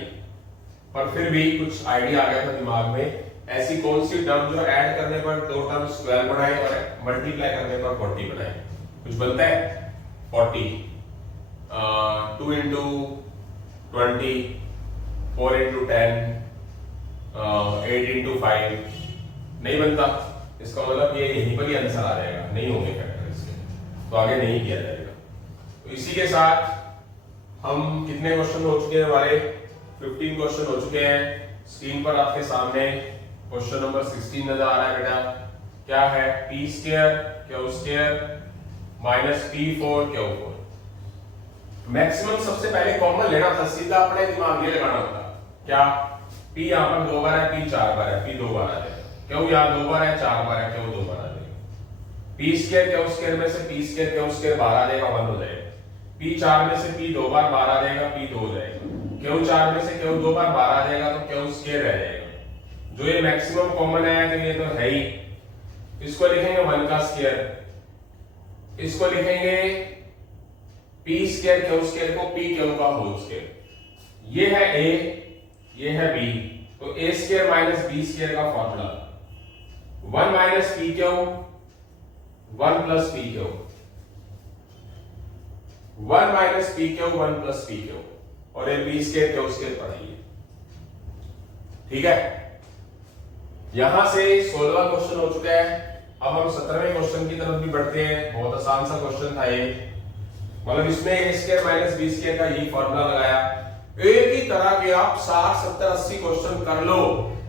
पर फिर भी कुछ आइडिया आ गया था दिमाग में। ऐसी कौन सी टर्म जो ऐड करने पर दो टर्म्स 12 बनाए और मल्टीप्लाई करने पर 40 बनाए? कुछ बनता है 40, 2 into 20, 4 into 10, 8 into 5 नहीं बनता। इसका मतलब ये यहीं पर ही आंसर आ जाएगा, नहीं होंगे फैक्टर इसके, तो आगे नहीं किया जाएगा। तो इसी के साथ हम कितने क्वेश्चन हो चुके हैं हमारे? 15 क्वेश्चन हो चुके हैं। स्क्रीन पर आपके सामने क्वेश्चन नंबर 16 नजर आ रहा है बेटा। क्या है? p square q square minus p4 q4। Maximum सबसे पहले कॉमन लेना था, सीधा अपने दिमाग में लगाना होता। क्या? p यहां पर 2 बार है, p 4 बार है, p 2 बार आ जाएगा। q यहां 2 बार है, 4 बार है, q 2 बार आ जाएगा। p स्क्वायर q स्क्वायर में से p स्क्वायर q स्क्वायर बाहर आ जाएगा, 1 हो जाएगा। p 4 में से p 2 बार बाहर आ जाएगा, p 2 हो जाएगा। q 4 में से q 2 बार बाहर आ जाएगा, तो q स्क्वायर रह जाएगा। जो ये मैक्सिमम कॉमन है तो ये तो है ही। इसको लिखेंगे 1 का स्क्वायर, इसको लिखेंगे p स्क्वायर q स्क्वायर को p q का होल स्क्वायर। ये है a, ये है b, तो a square minus b square का formula 1 minus p q 1 plus p q, 1 minus p q 1 plus p q, और ये b स्क्वायर q स्क्वायर पढ़ाइए। ठीक है, यहां से 16वां क्वेश्चन हो चुका है। अब हम 17वें क्वेश्चन की तरफ भी बढ़ते हैं। बहुत आसान सा क्वेश्चन था ये, मतलब इसमें a square minus b square का यही फॉर्मूला लगाया। एक ही तरह के आप 60 70 80 क्वेश्चन कर लो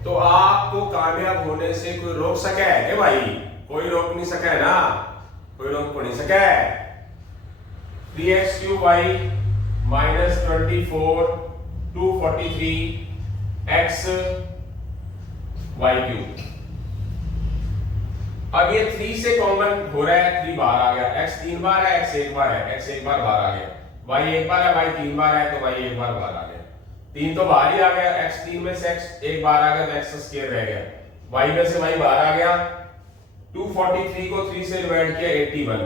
तो आपको कामयाब होने से कोई रोक सके है क्या भाई? कोई रोक नहीं सके ना, कोई रोक नहीं सके। 3x3y minus 24 243 x y cube. अब ये 3 से कॉमन हो रहा है, 3 बाहर आ गया, x 3 बार है, x 1 बार है, x 1 बार बाहर आ गया, y 1 बार है, y 3 बार है, तो y 1 बार बाहर आ गया। 3 तो बाहर ही आ गया, x 3 में से x 1 बार आ गया तो x स्क्वायर रह गया, y में से y बाहर आ गया। 243 को 3 से डिवाइड किया 81,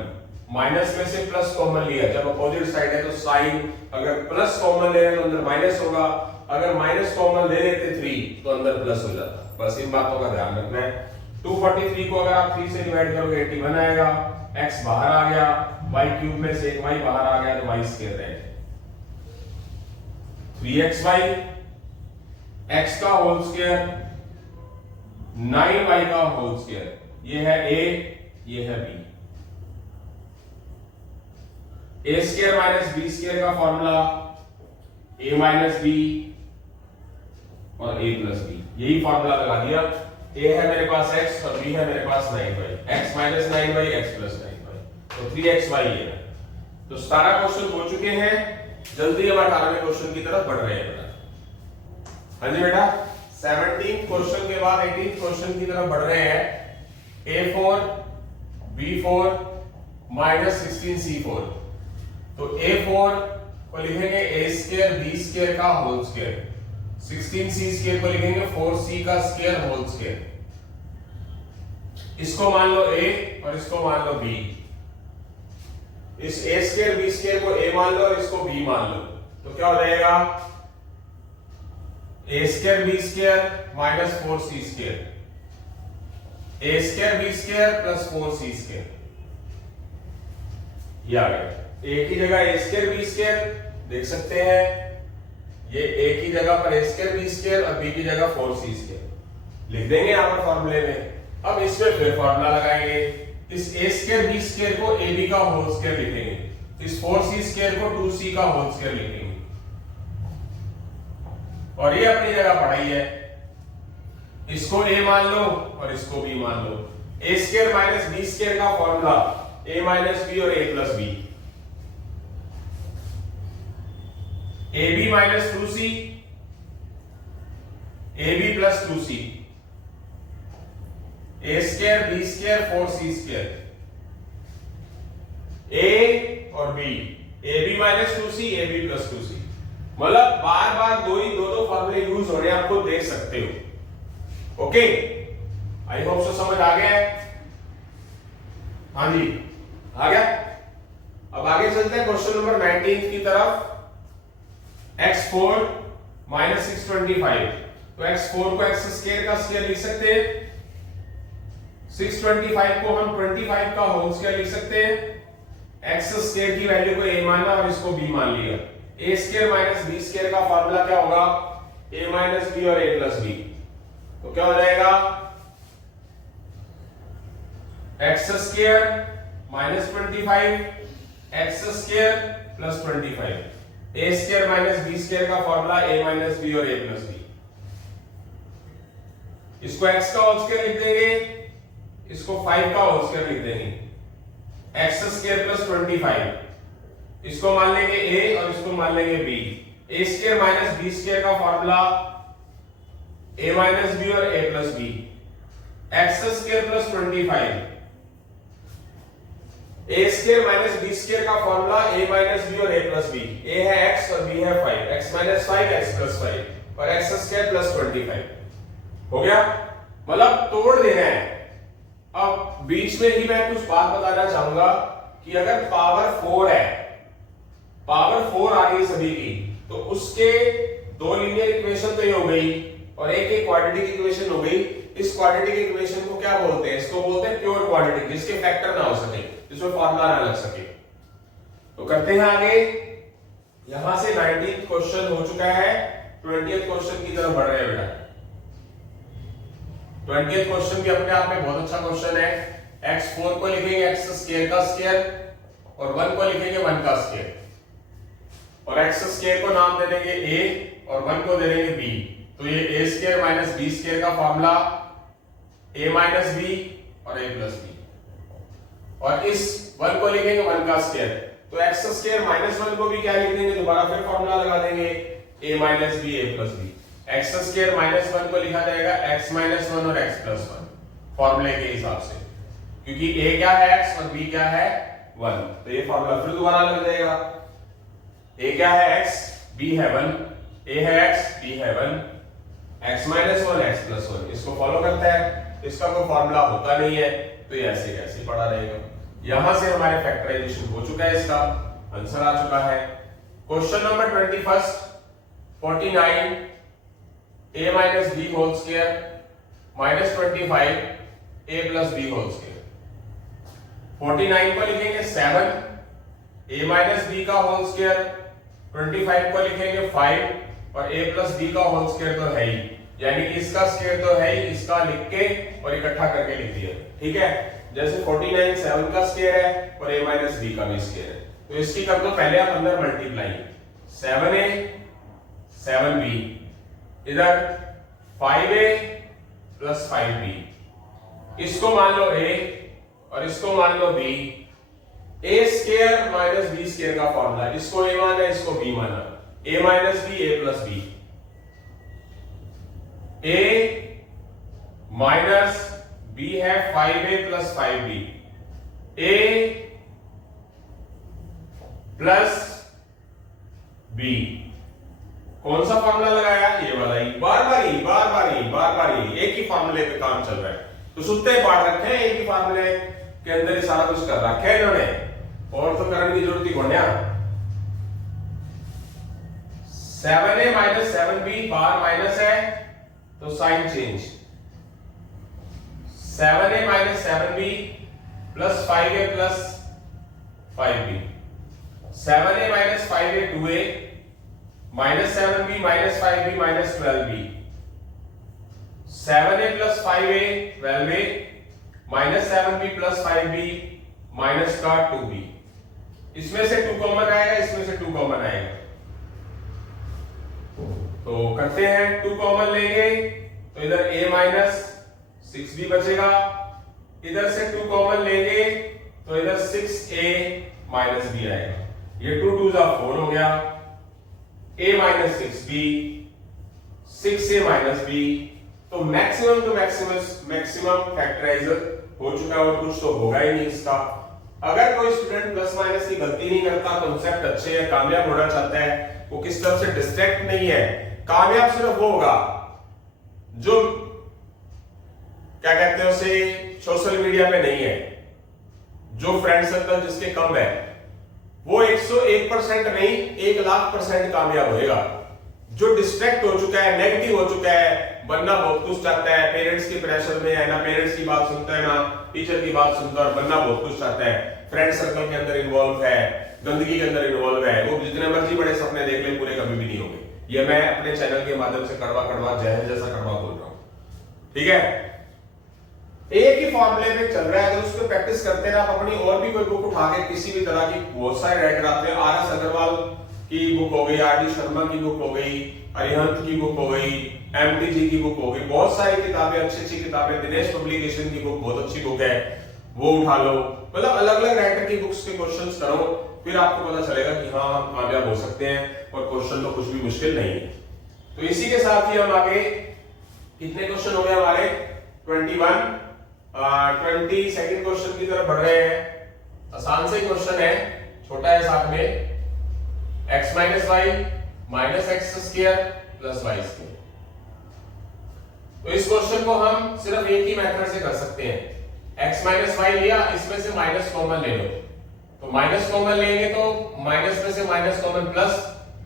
माइनस में से प्लस कॉमन लिया। जब अपोजिट साइड है तो साइन, अगर प्लस कॉमन ले तो अंदर माइनस होगा, अगर माइनस कॉमन ले लेते 3 तो अंदर प्लस हो जाता। बस इन बातों का ध्यान रखना है। 243 को अगर आप 3 से डिवाइड करोगे 81 आएगा, x बाहर आ गया, y क्यूब में से एक y बाहर आ गया तो y स्क्वायर रह गया। 3xy x का होल स्क्वायर 9y का होल स्क्वायर, ये है a, ये है b। a square minus b square का फॉर्मूला a माइनस b और a प्लस b, यही फॉर्मूला लगा दिया। a है मेरे पास x और b है मेरे पास 9y, x minus 9y x plus 9y, तो 3xy ये है। तो 17 क्वेश्चन हो चुके हैं, जल्दी हम 18वें क्वेश्चन की तरफ बढ़ रहे हैं बेटा। हाँ जी बेटा, 17 क्वेश्चन के बाद 18 क्वेश्चन की तरफ बढ़ रहे हैं। a4 b4 माइनस 16c4, तो a4 को लिखेंगे a स्क्वायर b स्क्वायर का होल स्क्वायर, 16c स्क्वायर को लिखेंगे 4c का स्क्वायर होल स्क्वायर। इसको मान लो a और इसको मान लो b। इस a स्क्वायर b स्क्वायर को a मान लो और इसको b मान लो, तो क्या हो जाएगा? a square b square minus 4c square, a square b square plus 4c square, ये आ गया। a की जगह a स्क्वायर b स्क्वायर देख सकते हैं, ये a की जगह पर a स्क्वायर b स्क्वायर और b की जगह 4c स्क्वायर लिख देंगे यहां पर फॉर्मूले में। अब इसमें फिर फॉर्मूला लगाएंगे, इस a स्क्वायर b स्क्वायर को ab का होल स्क्वायर लिखेंगे, इस 4c स्क्वायर को 2c का होल स्क्वायर लिखेंगे, और ये अपनी जगह पढ़ाई है। इसको a मान लो और इसको b मान लो। a square minus b square का फॉर्मूला a माइनस बी और a plus b, ab minus 2c, ab plus 2c, a square b square 4c square, a और b, ab minus 2c, ab plus 2c। मतलब बार बार दो फॉर्मूले use हो रहे हैं, आपको देख सकते हो। ओके, आई होप सो समझ आ गया है। हाँ जी, आ गया। अब आगे चलते हैं क्वेश्चन नंबर 19 की तरफ। x4 माइनस 625, तो x4 को x स्क्वायर का स्क्वायर लिख सकते हैं, 625 को हम 25 का होल स्क्वायर लिख सकते हैं। x स्क्वायर की वैल्यू को a माना और इसको b मान लिया। a square minus b square का फार्मूला क्या होगा, a माइनस b और a प्लस b, तो क्या हो जाएगा x square minus 25 x square plus 25, a square minus b square का फार्मूला a माइनस b और a प्लस b। इसको x का होल स्क्वायर लिख देंगे, इसको 5 का होल स्क्वायर लिख देंगे, x स्क्वायर प्लस 25, इसको मान लेंगे a और इसको मान लेंगे b। a square minus b square का फार्मूला a माइनस b और a plus b, x square plus 25, a square minus b square का फार्मूला a माइनस b और a प्लस b। a है x और b है 5, x minus 5 x plus 5 और x square plus 25। हो गया, मतलब तोड़ देना है। अब बीच में ही मैं कुछ बात बताना चाहूंगा कि अगर पावर 4 है, पावर 4 आ रही है सभी की, तो उसके दो लीनियर इक्वेशन तो ये हो गई और एक क्वाड्रेटिक इक्वेशन हो गई। इस क्वाड्रेटिक इक्वेशन को क्या बोलते हैं, इसको बोलते हैं प्योर क्वाड्रेटिक, जिसके फैक्टर ना हो सके, जिसमें फार्मूला ना लग सके। तो करते हैं आगे। यहां से 19th क्वेश्चन हो चुका है, 20th क्वेश्चन की तरफ बढ़ रहे हैं बेटा। 20th क्वेश्चन भी अपने आप में बहुत अच्छा क्वेश्चन है। x4 को लिखेंगे x स्क्वायर का स्क्वायर और 1 को लिखेंगे 1 का स्क्वायर, और x स्क्वायर को नाम दे देंगे a और 1 को दे देंगे b। तो ये a square minus b square का फार्मूला a माइनस b और a प्लस b, और इस 1 को लिखेंगे 1 का स्क्वायर, तो x स्क्वायर माइनस 1 को भी क्या लिख देंगे, दोबारा फिर फार्मूला लगा देंगे a minus b a plus b। x square minus 1 को लिखा जाएगा x माइनस 1 और x प्लस 1 फॉर्मूले के हिसाब से, क्योंकि a क्या है x और b क्या है 1, तो ये फॉर्मूला फिर दोबारा लग जाएगा। a क्या है x, b है 1, a है x, b है 1, x माइनस 1 x प्लस 1, इसको फॉलो करता है। इसका कोई फॉर्मूला होता नहीं है, तो ये ऐसे कैसे पड़ा रहेगा। यहां से हमारे फैक्टराइजेशन हो चुका है, इसका आंसर आ चुका है। Question number 21, 49 a minus b whole square minus 25 a plus b whole square. 49 को लिखेंगे 7 a माइनस b का होल स्क्वायर, 25 को लिखेंगे 5 और a प्लस b का होल स्क्वायर तो है ही, यानी कि इसका स्क्वायर तो है ही, इसका लिख के और इकट्ठा करके लिख दिया। ठीक है, जैसे 49 7 का स्क्वायर है और a माइनस b का भी स्क्वायर है, तो इसकी कर दो पहले आप अंदर मल्टीप्लाई, 7a 7b, इधर 5a प्लस 5b, इसको मान लो a और इसको मान लो b। a square minus b square का फॉर्मूला, इसको a माना इसको b माना, a minus b a plus b, a minus b है 5a plus 5b, a plus b। कौन सा फॉर्मूला लगाया, ये वाला ही, बार बार ही एक ही फॉर्मूले पे काम चल रहा है। तो सुत्ते पाठ रखे हैं एक ही फॉर्मूले के अंदर ही सारा कुछ कर रखा है इन्होंने, और तो करने की जरूरत ही कौन है। 7a माइनस 7b, बार माइनस है तो sine change, 7a minus 7b plus 5a plus 5b, 7a minus 5a 2a minus 7b minus 5b minus 12b, 7a plus 5a 12a minus 7b plus 5b minus का 2b। इसमें से 2 common आएगा, इसमें से 2 common आएगा, तो करते हैं 2 कॉमन लेंगे तो इधर a माइनस 6b बचेगा, इधर से 2 कॉमन लेंगे तो इधर 6a माइनस बी आएगा। ये 2 2 4 हो गया, a minus 6b, 6a minus b। तो मैक्सिमम टू मैक्सिमम फैक्टराइजर हो चुका है और कुछ तो होगा ही नहीं इसका। अगर कोई स्टूडेंट प्लस माइनस की गलती नहीं करता, कॉन्सेप्ट अच्छे है, कामयाब होना चाहता है, वो किस तरफ से डिस्ट्रैक्ट नहीं है, कामयाब सिर्फ वो होगा जो क्या कहते हैं उसे सोशल मीडिया पे नहीं है, जो फ्रेंड सर्कल जिसके कम है, वो 101% नहीं 1,00,000% कामयाब होएगा। जो डिस्ट्रैक्ट हो चुका है, नेगेटिव हो चुका है, बनना बहुत कुछ चाहता है, पेरेंट्स के प्रेशर में है ना, पेरेंट्स की बात सुनता है ना टीचर की बात सुनता है, और बनना बहुत कुछ चाहता है, फ्रेंड सर्कल के अंदर इन्वॉल्व है, गंदगी के अंदर इन्वॉल्व है, वो जितने मर्जी बड़े सपने देख ले, पूरे कभी भी नहीं होंगे। ये मैं अपने चैनल के माध्यम से कड़वा कड़वा जहर जैसा कड़वा बोल रहा हूं, ठीक है। एक ही फॉर्मूले पे चल रहा है, अगर उस पर प्रैक्टिस करते हैं आप, अपनी और भी कोई बुक उठा के किसी भी तरह की बहुत सारे राइटर आते हैं, आर एस अग्रवाल की बुक हो गई, आर डी शर्मा की बुक हो गई, अरिहंत की बुक हो गई, एमटीजी की बुक हो गई, बहुत सारी किताबें, अच्छी अच्छी किताबें, दिनेश पब्लिकेशन की बुक बहुत अच्छी बुक है, वो उठा लो। मतलब अलग अलग राइटर की बुक्स के क्वेश्चंस करो, फिर आपको पता चलेगा कि हाँ हम कामयाब हो सकते हैं और क्वेश्चन तो कुछ भी मुश्किल नहीं है। तो इसी के साथ ही हम आगे, कितने क्वेश्चन हो गए हमारे 21, 22nd क्वेश्चन की तरफ बढ़ रहे हैं। आसान से क्वेश्चन है, छोटा है साथ में, x minus y minus x square plus y square. तो इस क्वेश्चन को हम सिर्फ एक ही मेथड से कर सकते हैं, x माइनस वाई लिया, इसमें से माइनस कॉमन ले लो, तो माइनस कॉमन लेंगे तो माइनस में से माइनस कॉमन प्लस,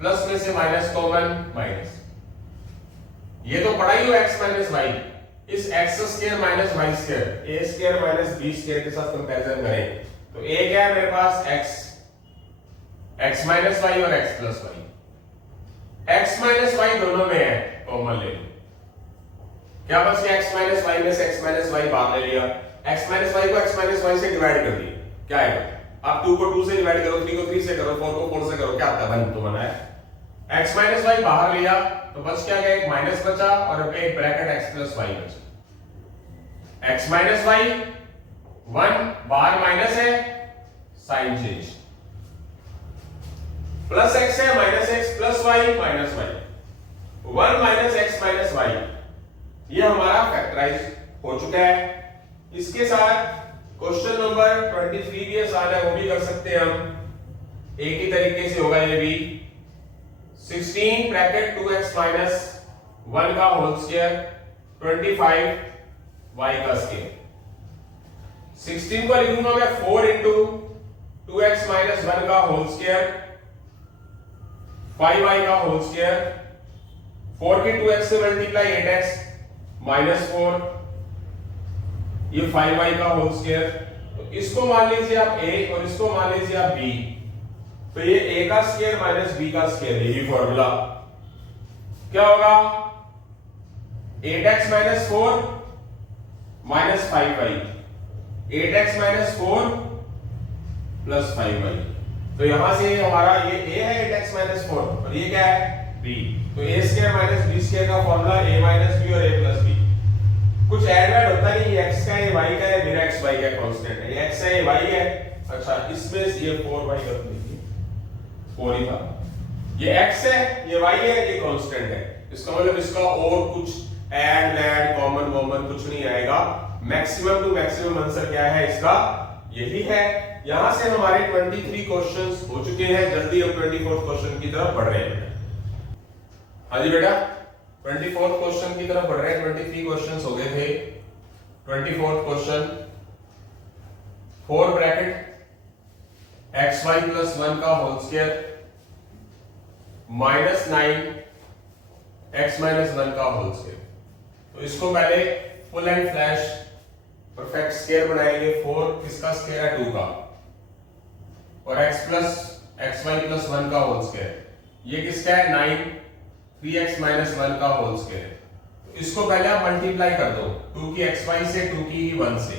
प्लस में से माइनस कॉमन माइनस। ये तो पढ़ा ही हो x माइनस वाई, इस x square minus y square, a square minus b square के साथ कंपैरिजन करें तो a क्या है मेरे पास x माइनस वाई और x plus y, x minus y दोनों में है, कॉमन ले लो, क्या बच गया x माइनस वाई में से x माइनस वाई बाहर ले लिया, x माइनस वाई को x माइनस वाई से डिवाइड कर दिया, क्या आएगा, आप 2 को 2 से डिवाइड करो, 3 को 3 से करो, 4 को 4 से करो, क्या आता है 1 तो बना है। x माइनस वाई बाहर लिया तो बच क्या गया, एक माइनस बचा और एक ब्रैकेट x प्लस वाई बचा। x माइनस वाई 1 बाहर माइनस है, साइन चेंज, प्लस x है minus x plus y minus y, 1 minus x minus y, ये हमारा फैक्टराइज हो चुका है। इसके साथ क्वेश्चन नंबर 23 भी आसान है, वो भी कर सकते हैं हम, एक ही तरीके से होगा ये भी, 16 ब्रैकेट 2x माइनस 1 का होल स्क्वायर 25 y का स्क्वायर। 16 को लिखूंगा मैं 4 इंटू 2x माइनस 1 का होल स्क्वायर 5y का होल स्क्वायर, 4 की 2x से मल्टीप्लाई 8x माइनस 4, ये 5y का होल स्क्वायर। तो इसको मान लीजिए आप a और इसको मान लीजिए आप b, तो ये a का स्क्वायर माइनस b का स्क्वायर, यही फॉर्मूला क्या होगा, 8x minus 4 minus 5y, 8x minus 4 plus 5y। तो यहां से हमारा ये a है 8x माइनस 4 और ये क्या है b, तो a square minus b square का फॉर्मूला a माइनस b और a प्लस b। कुछ ऐड वैड होता नहीं, ये x का है, y का है, मेरा x y का कांस्टेंट है, ये x है, ये y है, अच्छा इसमें ये 4y कर दीजिए, 4 ही था, ये x है, ये y है, ये कांस्टेंट है, इसका मतलब इसका और कुछ ऐड वैड कॉमन वॉमन कुछ नहीं आएगा, मैक्सिमम टू मैक्सिमम आंसर क्या है इसका, यही है। यहां से हमारे 23 क्वेश्चंस हो चुके हैं, जल्दी हम 24th क्वेश्चन की तरफ बढ़ रहे हैं। हाँ जी बेटा, 24th क्वेश्चन की तरफ बढ़ रहे हैं, 23 क्वेश्चंस हो गए थे। 24th question, 4 bracket xy plus 1 का whole square minus 9 x minus 1 का होल स्क्वायर। तो इसको पहले full and flash perfect square बनाएंगे, 4 किसका स्क्वायर है 2 का, और x y प्लस 1 का होल स्क्वायर, ये किसका है 9 3x माइनस 1 का होल स्क्वायर। तो इसको पहले आप मल्टीप्लाई कर दो, 2 की xy से, 2 की 1 से,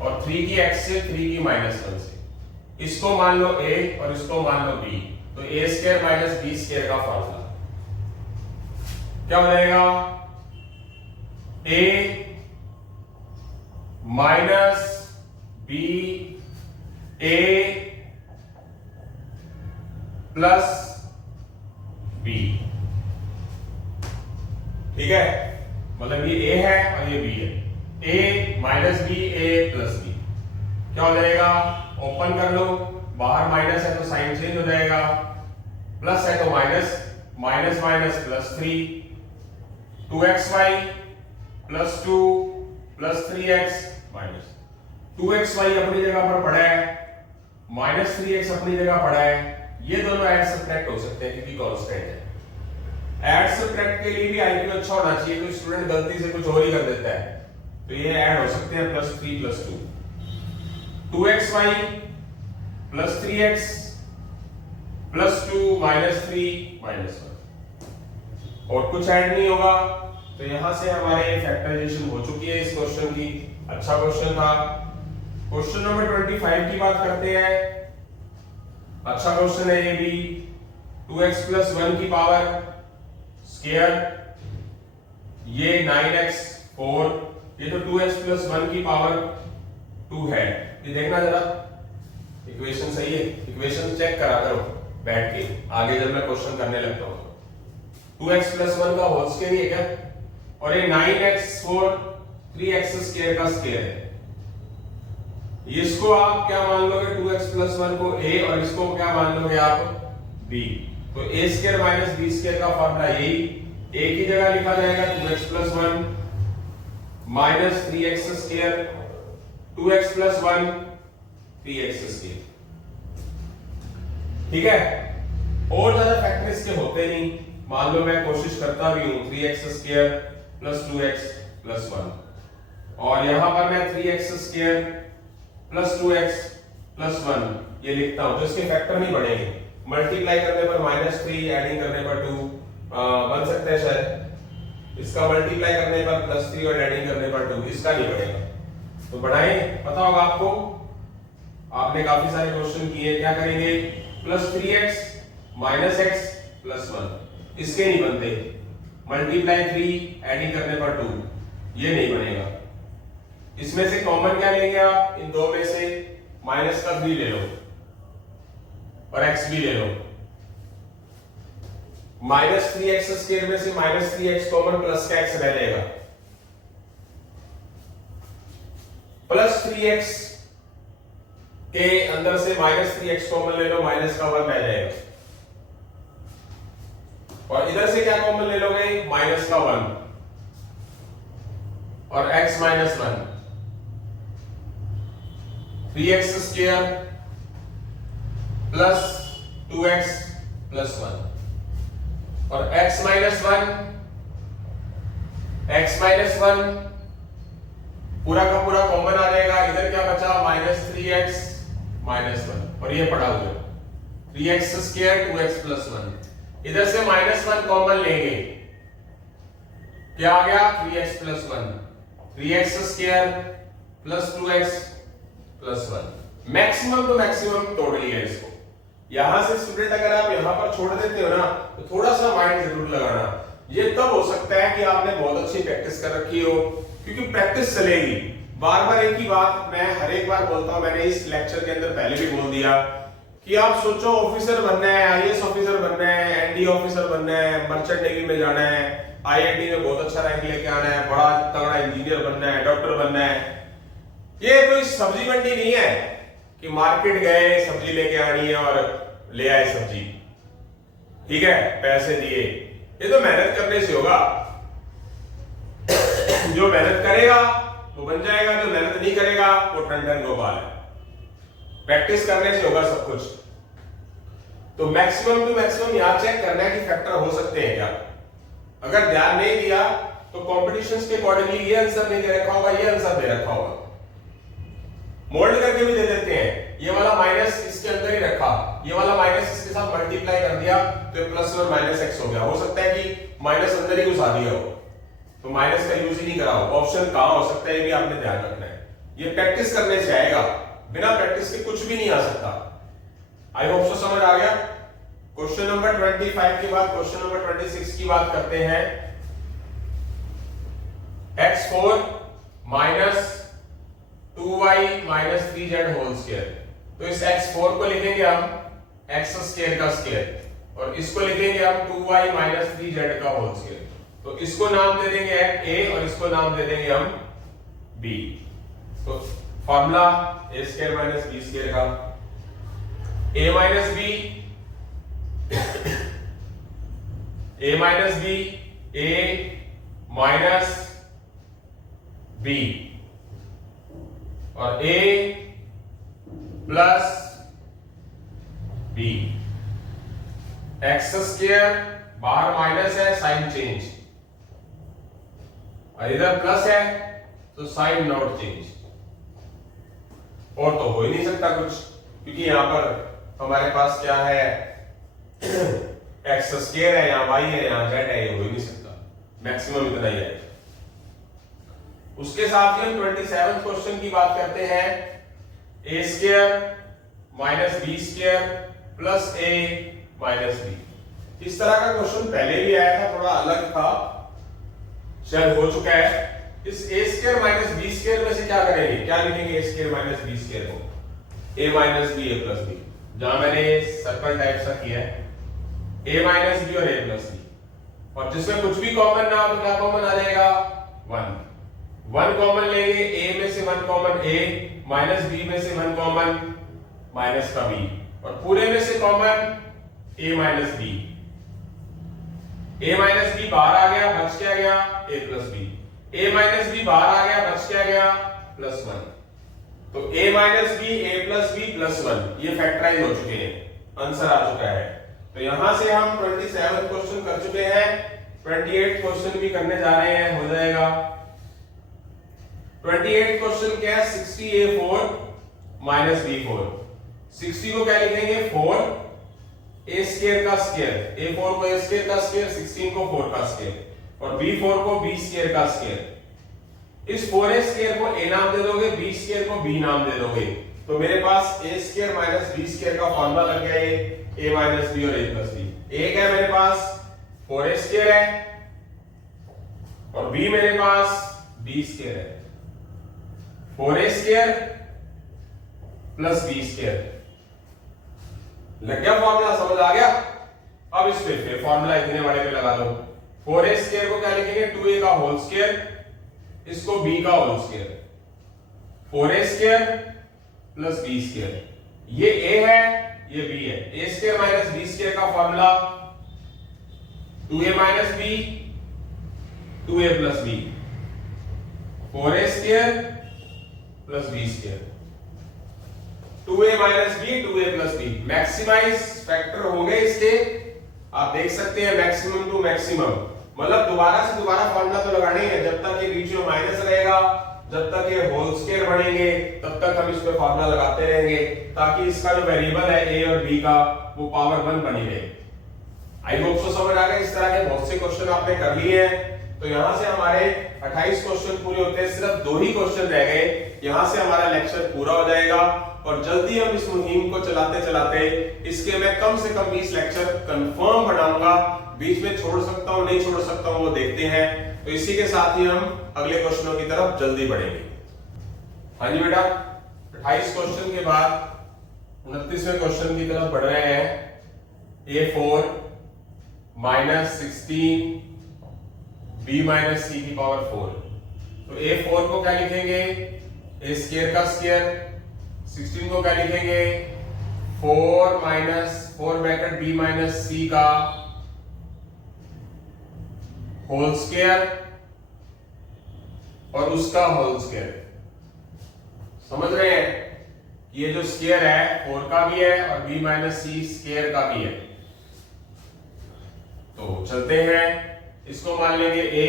और 3 की x से, 3 की माइनस 1 से, इसको मान लो a और इसको मान लो b, तो a square minus b square का फॉर्मूला क्या हो जाएगा, a minus B A plus b, ठीक है, मतलब ये ए है और ये बी है, ए माइनस बी ए प्लस बी, क्या हो जाएगा, ओपन कर लो, बाहर माइनस है तो साइन चेंज हो जाएगा, प्लस है तो minus, minus minus plus 3, 2xy plus 2 plus 3x minus 2xy अपनी जगह पर पड़ा है, माइनस 3x अपनी जगह पड़ा है, ये दोनों ऐड सब्ट्रैक्ट हो सकते हैं क्योंकि कांस्टेंट है। ऐड सब्ट्रैक्ट के लिए भी आईक्यू अच्छा होना चाहिए, कोई स्टूडेंट गलती से कुछ और ही कर देता है, तो ये ऐड हो सकते हैं, plus 3 plus 2, 2xy plus 3x plus 2 minus 3 minus 1, और कुछ ऐड नहीं होगा, तो यहां से हमारे फैक्टराइजेशन हो चुकी है इस क्वेश्चन की। अच्छा क्वेश्चन था। क्वेश्चन नंबर 25 की बात करते हैं। अच्छा क्वेश्चन है ये भी, 2x प्लस 1 की पावर स्क्वायर, ये 9x 4, ये तो 2x प्लस 1 की पावर 2 है, ये देखना जरा, इक्वेशन सही है, इक्वेशन चेक करा करो बैठ के, आगे जब मैं क्वेश्चन करने लगता हूं। 2x प्लस 1 का होल स्क्वायर ही है क्या, और ये 9x 4 3x स्क्वायर का स्क्वायर है, इसको आप क्या मान लोगे, 2x प्लस 1 को a और इसको क्या मान लोगे आप b, तो a square minus b square का फॉर्मूला यही, a की जगह लिखा जाएगा 2x plus 1 minus 3x square, 2x plus 1 3x square, ठीक है, और ज्यादा फैक्टर इसके होते नहीं, मान लो मैं कोशिश करता भी हूं 3x square plus 2x plus 1, और यहां पर मैं 3x square plus 2x plus 1 ये लिखता हूं, तो इसके फैक्टर नहीं बढ़ेंगे, मल्टीप्लाई करने पर माइनस 3, एडिंग करने पर 2 बन सकते हैं शायद, इसका मल्टीप्लाई करने पर प्लस 3 और एडिंग करने पर 2, इसका नहीं बढ़ेगा, तो बढ़ाएं, पता होगा आपको, आपने काफी सारे क्वेश्चन किए, क्या करेंगे, plus 3x minus x plus 1, इसके नहीं बनते, मल्टीप्लाई 3 एडिंग करने पर 2, ये नहीं बनेगा, इसमें से कॉमन क्या लेंगे आप, इन दो में से माइनस का 3 ले लो और x भी ले लो, माइनस 3x स्क्वायर में से माइनस 3x कॉमन, प्लस का x रह जाएगा, प्लस 3x के अंदर से माइनस 3x कॉमन ले लो, माइनस का 1 रह जाएगा, और इधर से क्या कॉमन ले लोगे, माइनस का 1 और x minus 1, 3x square plus 2x plus 1 और x माइनस 1 पूरा का पूरा कॉमन आ जाएगा, इधर क्या बचा, माइनस 3x माइनस 1, और ये पड़ा हुआ 3x स्क्वायर 2x प्लस 1, इधर से माइनस 1 कॉमन लेंगे, क्या आ गया, 3x plus 1, 3x square plus 2x plus 1, maximum तो मैक्सिमम तोड़ लिया इसको। यहां से स्टूडेंट अगर आप यहां पर छोड़ देते हो ना, तो थोड़ा सा माइंड जरूर लगाना, ये तब हो सकता है कि आपने बहुत अच्छी प्रैक्टिस कर रखी हो, क्योंकि प्रैक्टिस चलेगी, बार बार एक ही बात मैं हर एक बार बोलता हूं, मैंने इस लेक्चर के अंदर पहले भी बोल दिया कि आप सोचो ऑफिसर बनना है, आईएएस ऑफिसर बनना है, एनडी ऑफिसर बनना है, मर्चेंट नेवी में जाना है, आईआईटी में बहुत अच्छा रैंक लेके आना है, बड़ा तगड़ा इंजीनियर बनना है, डॉक्टर बनना है, ये कोई सब्जी मंडी नहीं है कि मार्केट गए सब्जी लेके आनी है और ले आए सब्जी, ठीक है, पैसे दिए, ये तो मेहनत करने से होगा, जो मेहनत करेगा वो बन जाएगा, जो मेहनत नहीं करेगा वो टन गोपाल है, प्रैक्टिस करने से होगा सब कुछ। तो मैक्सिमम टू मैक्सिमम यहां चेक करना है कि फैक्टर हो सकते हैं क्या, अगर ध्यान नहीं दिया तो कॉम्पिटिशंस के अकॉर्डिंगली ये आंसर नहीं दे रखा होगा, ये आंसर दे रखा होगा, मोल्ड करके भी दे देते हैं, ये वाला माइनस इसके अंदर ही रखा, ये वाला माइनस इसके साथ मल्टीप्लाई कर दिया तो प्लस और माइनस x हो गया, हो सकता है कि माइनस अंदर ही घुसा दिया हो, तो माइनस का यूज ही नहीं करा हो, ऑप्शन कहां हो सकता है ये भी आपने ध्यान रखना है, ये प्रैक्टिस करने से आएगा, बिना प्रैक्टिस के कुछ भी नहीं आ सकता। आई होप सो समझ आ गया। क्वेश्चन नंबर 25 के बाद क्वेश्चन नंबर 26 की बात करते हैं। x4 minus 2y minus 3z whole square. तो इस x4 को लिखेंगे हम x स्क्वायर का स्क्वायर और इसको लिखेंगे हम 2y माइनस 3z का होल स्क्वायर। तो इसको नाम दे देंगे a और इसको नाम दे देंगे हम b। तो formula a square minus b square का a minus b a minus b a minus b और a plus b। X square बाहर माइनस है, साइन चेंज, और इधर प्लस है तो साइन नॉट चेंज। और तो हो ही नहीं सकता कुछ, क्योंकि यहां पर हमारे पास क्या है, एक्स स्क्वायर है, यहां y है, यहां z है, ये हो ही नहीं सकता, मैक्सिमम इतना ही है। उसके साथ ही हम 27वें क्वेश्चन की बात करते हैं। a square minus b square plus a minus b। इस तरह का क्वेश्चन पहले भी आया था, थोड़ा अलग था, शायद हो चुका है। इस a square minus b square में से क्या करेंगे, क्या लिखेंगे a square minus b square को, a minus b a plus b। जहां मैंने सर्कल टाइप सा किया है a माइनस b और a प्लस b, और जिसमें कुछ भी कॉमन ना हो तो क्या कॉमन आ जाएगा, 1 कॉमन लेंगे, a में से 1 कॉमन a, माइनस b में से 1 कॉमन माइनस का b, और पूरे में से common a minus b। a minus b बाहर आ गया, बच क्या गया a plus b। a minus b बाहर आ गया, बच क्या गया प्लस 1। तो a minus b a plus b plus 1 ये फैक्टराइज हो चुके हैं, आंसर आ चुका है। तो यहां से हम 27 क्वेश्चन कर चुके हैं, 28 क्वेश्चन भी करने जा रहे हैं, हो जाएगा। 28 क्वेश्चन क्या है, 60a4 माइनस b4। 60 को क्या लिखेंगे 4 a स्क्वायर का स्क्वायर, a4 को a स्क्वायर का स्क्वायर, 16 को 4 का स्क्वायर, और b4 को b स्क्वायर का स्क्वायर। इस 4a स्क्वायर को a नाम दे दोगे, b स्क्वायर को b नाम दे दोगे, तो मेरे पास a square minus b square का फॉर्मूला लग गया है, a माइनस b और a प्लस b। a क्या है मेरे पास 4a स्क्वायर है, और b मेरे पास b स्क्वायर है। 4a square plus b square लग गया फॉर्मूला, समझ आ गया। अब इस पे फिर फॉर्मूला इतने वाले पे लगा दो। 4a स्क्वायर को क्या लिखेंगे 2a का होल स्क्वायर, इसको b का whole square, 4a square plus b square. ये a है, ये b है। a square minus b square का formula 2a minus b 2a plus b, 4a square plus b square, 2a minus b 2a plus b। Maximise factor हो गए इसके, आप देख सकते हैं मैक्सिमम टू मैक्सिमम, मतलब दोबारा से दोबारा फॉर्मूला तो लगाना ही है, जब तक ये बीच में माइनस रहेगा, जब तक ये होल स्क्वायर बढ़ेंगे, तब तक हम इस पे फॉर्मूला लगाते रहेंगे, ताकि इसका जो वेरिएबल है a और b का वो पावर 1 बनी रहे। आई होप सो समझ आ गया। इस तरह के बहुत से क्वेश्चन आपने कर लिए हैं। तो यहां से हमारे 28 क्वेश्चन पूरे होते हैं, सिर्फ 2 ही क्वेश्चन रह गए, यहां से हमारा लेक्चर पूरा हो जाएगा। और जल्दी हम इस मुहिम को चलाते चलाते इसके मैं कम से कम 20 लेक्चर कंफर्म बनाऊंगा, बीच में छोड़ सकता हूं नहीं छोड़ सकता हूं वो देखते हैं। तो इसी के साथ ही हम अगले क्वेश्चनों की तरफ जल्दी बढ़ेंगे। हाँ जी बेटा, 28 क्वेश्चन के बाद 29वें क्वेश्चन की तरफ बढ़ रहे हैं। a4 minus 16 b minus c की पावर 4। तो a4 को क्या लिखेंगे a स्क्वायर का स्क्वायर, 16 को क्या लिखेंगे 4 minus 4 bracket b minus c का होल स्क्वायर और उसका होल स्क्वायर। समझ रहे हैं, ये जो स्क्वायर है 4 का भी है और b माइनस c स्क्वायर का भी है। तो चलते हैं, इसको मान लेंगे a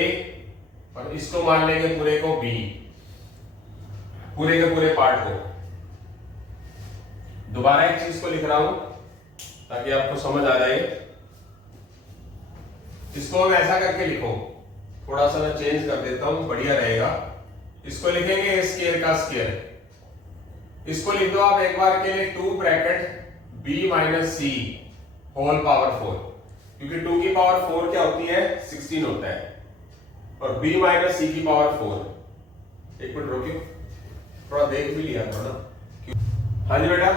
और इसको मान लेंगे पूरे को b, पूरे के पूरे पार्ट को। दोबारा एक चीज को लिख रहा हूं ताकि आपको समझ आ जाए। इसको हम ऐसा करके लिखो, थोड़ा सा मैं चेंज कर देता हूं, बढ़िया रहेगा। इसको लिखेंगे a स्क्वायर का स्क्वायर, इसको लिख दो आप एक बार के लिए 2 bracket b minus c whole power 4, क्योंकि 2 की पावर 4 क्या होती है 16 होता है, और b माइनस c की पावर 4। एक मिनट रोकिए, थोड़ा देख भी लिया था ना। हाँ जी बेटा,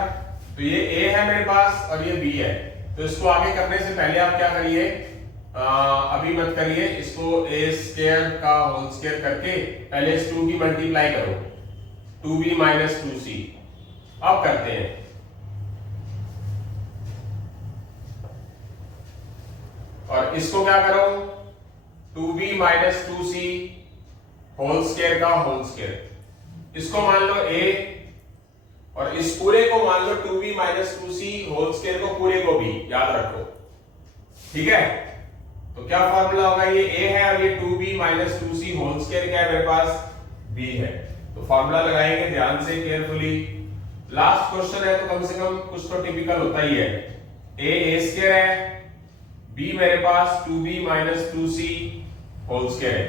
तो ये ए है मेरे पास और ये बी है, तो इसको आगे करने से पहले आप क्या करिए, अभी मत करिए, इसको ए स्क्वायर का होल स्क्वायर करके पहले इस 2 की मल्टीप्लाई करो, 2b माइनस 2c। अब करते हैं, और इसको क्या करो, 2b minus 2c whole square का होल स्क्वायर, इसको मान लो a और इस पूरे को मान लो 2b minus 2c whole square को पूरे को भी, याद रखो, ठीक है। तो क्या फॉर्मूला होगा, ये a है और ये 2b minus 2c whole square क्या है मेरे पास, b है। तो फॉर्मूला लगाएंगे ध्यान से, केयरफुली। लास्ट क्वेश्चन है तो कम से कम कुछ तो टिपिकल होता ही है। a स्क्वायर है, b मेरे पास 2b minus 2c whole square है,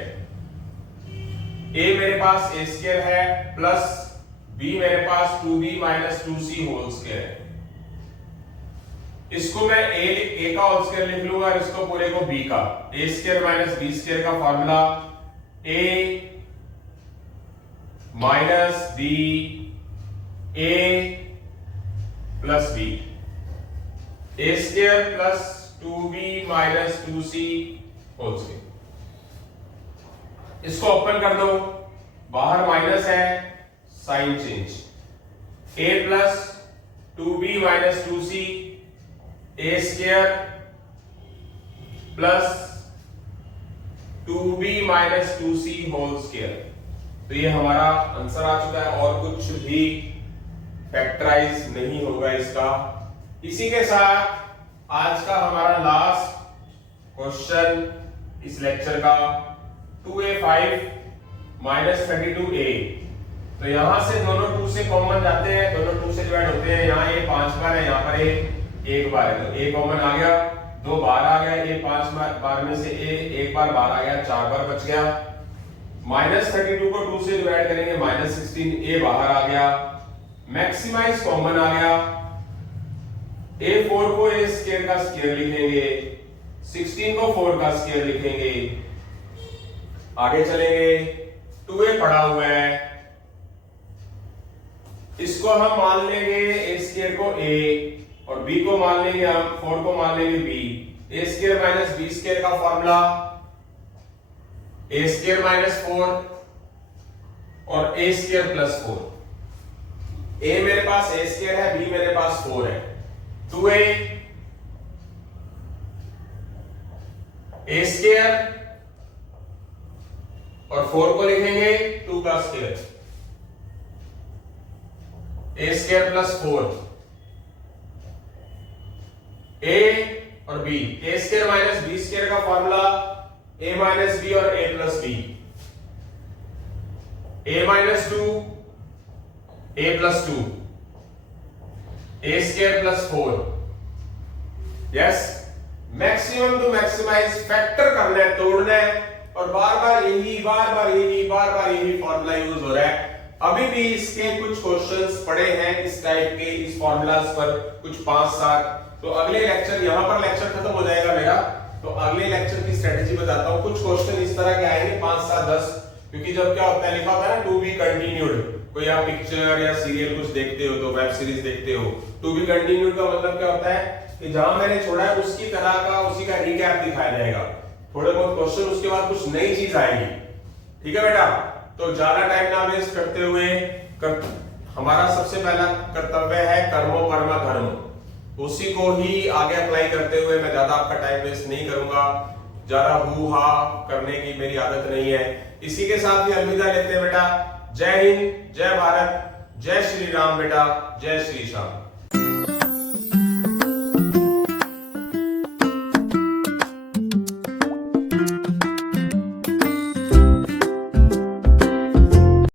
a मेरे पास a स्क्वायर है प्लस b मेरे पास 2b minus 2c whole square है। इसको मैं a का होल स्क्वायर लिख लूंगा और इसको पूरे को b का, a square minus b square का formula a minus b a plus b, a square plus 2b minus 2c whole square. इसको ओपन कर दो, बाहर माइनस है, sign change, a plus 2b minus 2c a square plus 2b minus 2c whole square. तो ये हमारा answer आ चुका है और कुछ भी फैक्टराइज नहीं होगा इसका। इसी के साथ आज का हमारा लास्ट क्वेश्चन इस लेक्चर का 2a5 माइनस 32a। तो यहां से दोनों 2 से कॉमन जाते हैं, दोनों 2 से डिवाइड होते हैं। यहाँ a 5 बार है, यहाँ पर a 1 बार है, तो a कॉमन आ गया, 2 बार आ गया, a 5 बार में से a 1 बार बाहर आ गया, 4 बार बच गया। माइनस 32 को 2 से डिवाइड करेंगे, माइनस 16 a बाहर आ गया, मैक्सिमाइज कॉमन आ गया, a4 को a स्क्वायर का स्क्वायर लिखेंगे, 16 को 4 का स्क्वायर लिखेंगे। आगे चलेंगे, 2a पड़ा हुआ है, इसको हम मान लेंगे a स्क्वायर को a और b को मान लेंगे हम, 4 को मान लेंगे b। a square minus b square का फॉर्मूला a स्क्वायर माइनस 4 और a स्क्वायर प्लस 4। a मेरे पास a स्क्वायर है, b मेरे पास 4 है, 2a a स्क्वायर और 4 को लिखेंगे 2 का square, a square plus 4, a और b, a square minus b square का फॉर्मूला a माइनस b और a plus b, a minus 2 a plus 2, a square plus 4। Yes, maximum to maximise factor करना है, तोड़ना है, और बार बार यही फॉर्मूला यूज हो रहा है। अभी भी इसके कुछ क्वेश्चंस पड़े हैं इस टाइप के, इस फॉर्मूलाज पर, कुछ 5-7। तो अगले लेक्चर, यहां पर लेक्चर खत्म हो जाएगा मेरा, तो अगले लेक्चर की स्ट्रेटेजी बताता हूं। कुछ क्वेश्चन इस तरह के आएंगे 5-7-10, क्योंकि जब क्या होता है, लिखा होता है ना टू बी कंटिन्यूड, कोई आप पिक्चर या सीरियल कुछ देखते हो, तो वेब सीरीज देखते हो, टू बी कंटिन्यूड का मतलब क्या होता है कि जहां मैंने छोड़ा है उसकी तरह का, उसी का रिकैप दिखाया जाएगा, थोड़े बहुत क्वेश्चन, उसके बाद कुछ नई चीज आएगी। ठीक है बेटा, तो ज्यादा टाइम ना वेस्ट करते हुए हमारा सबसे पहला कर्तव्य है कर्मो परम धर्म, उसी को ही आगे अप्लाई करते हुए मैं ज्यादा आपका टाइम वेस्ट नहीं करूंगा, ज्यादा हू हा करने की मेरी आदत नहीं है। इसी के साथ ही अलविदा लेते हैं बेटा। जय हिंद, जय भारत, जय श्री राम बेटा, जय श्री श्याम।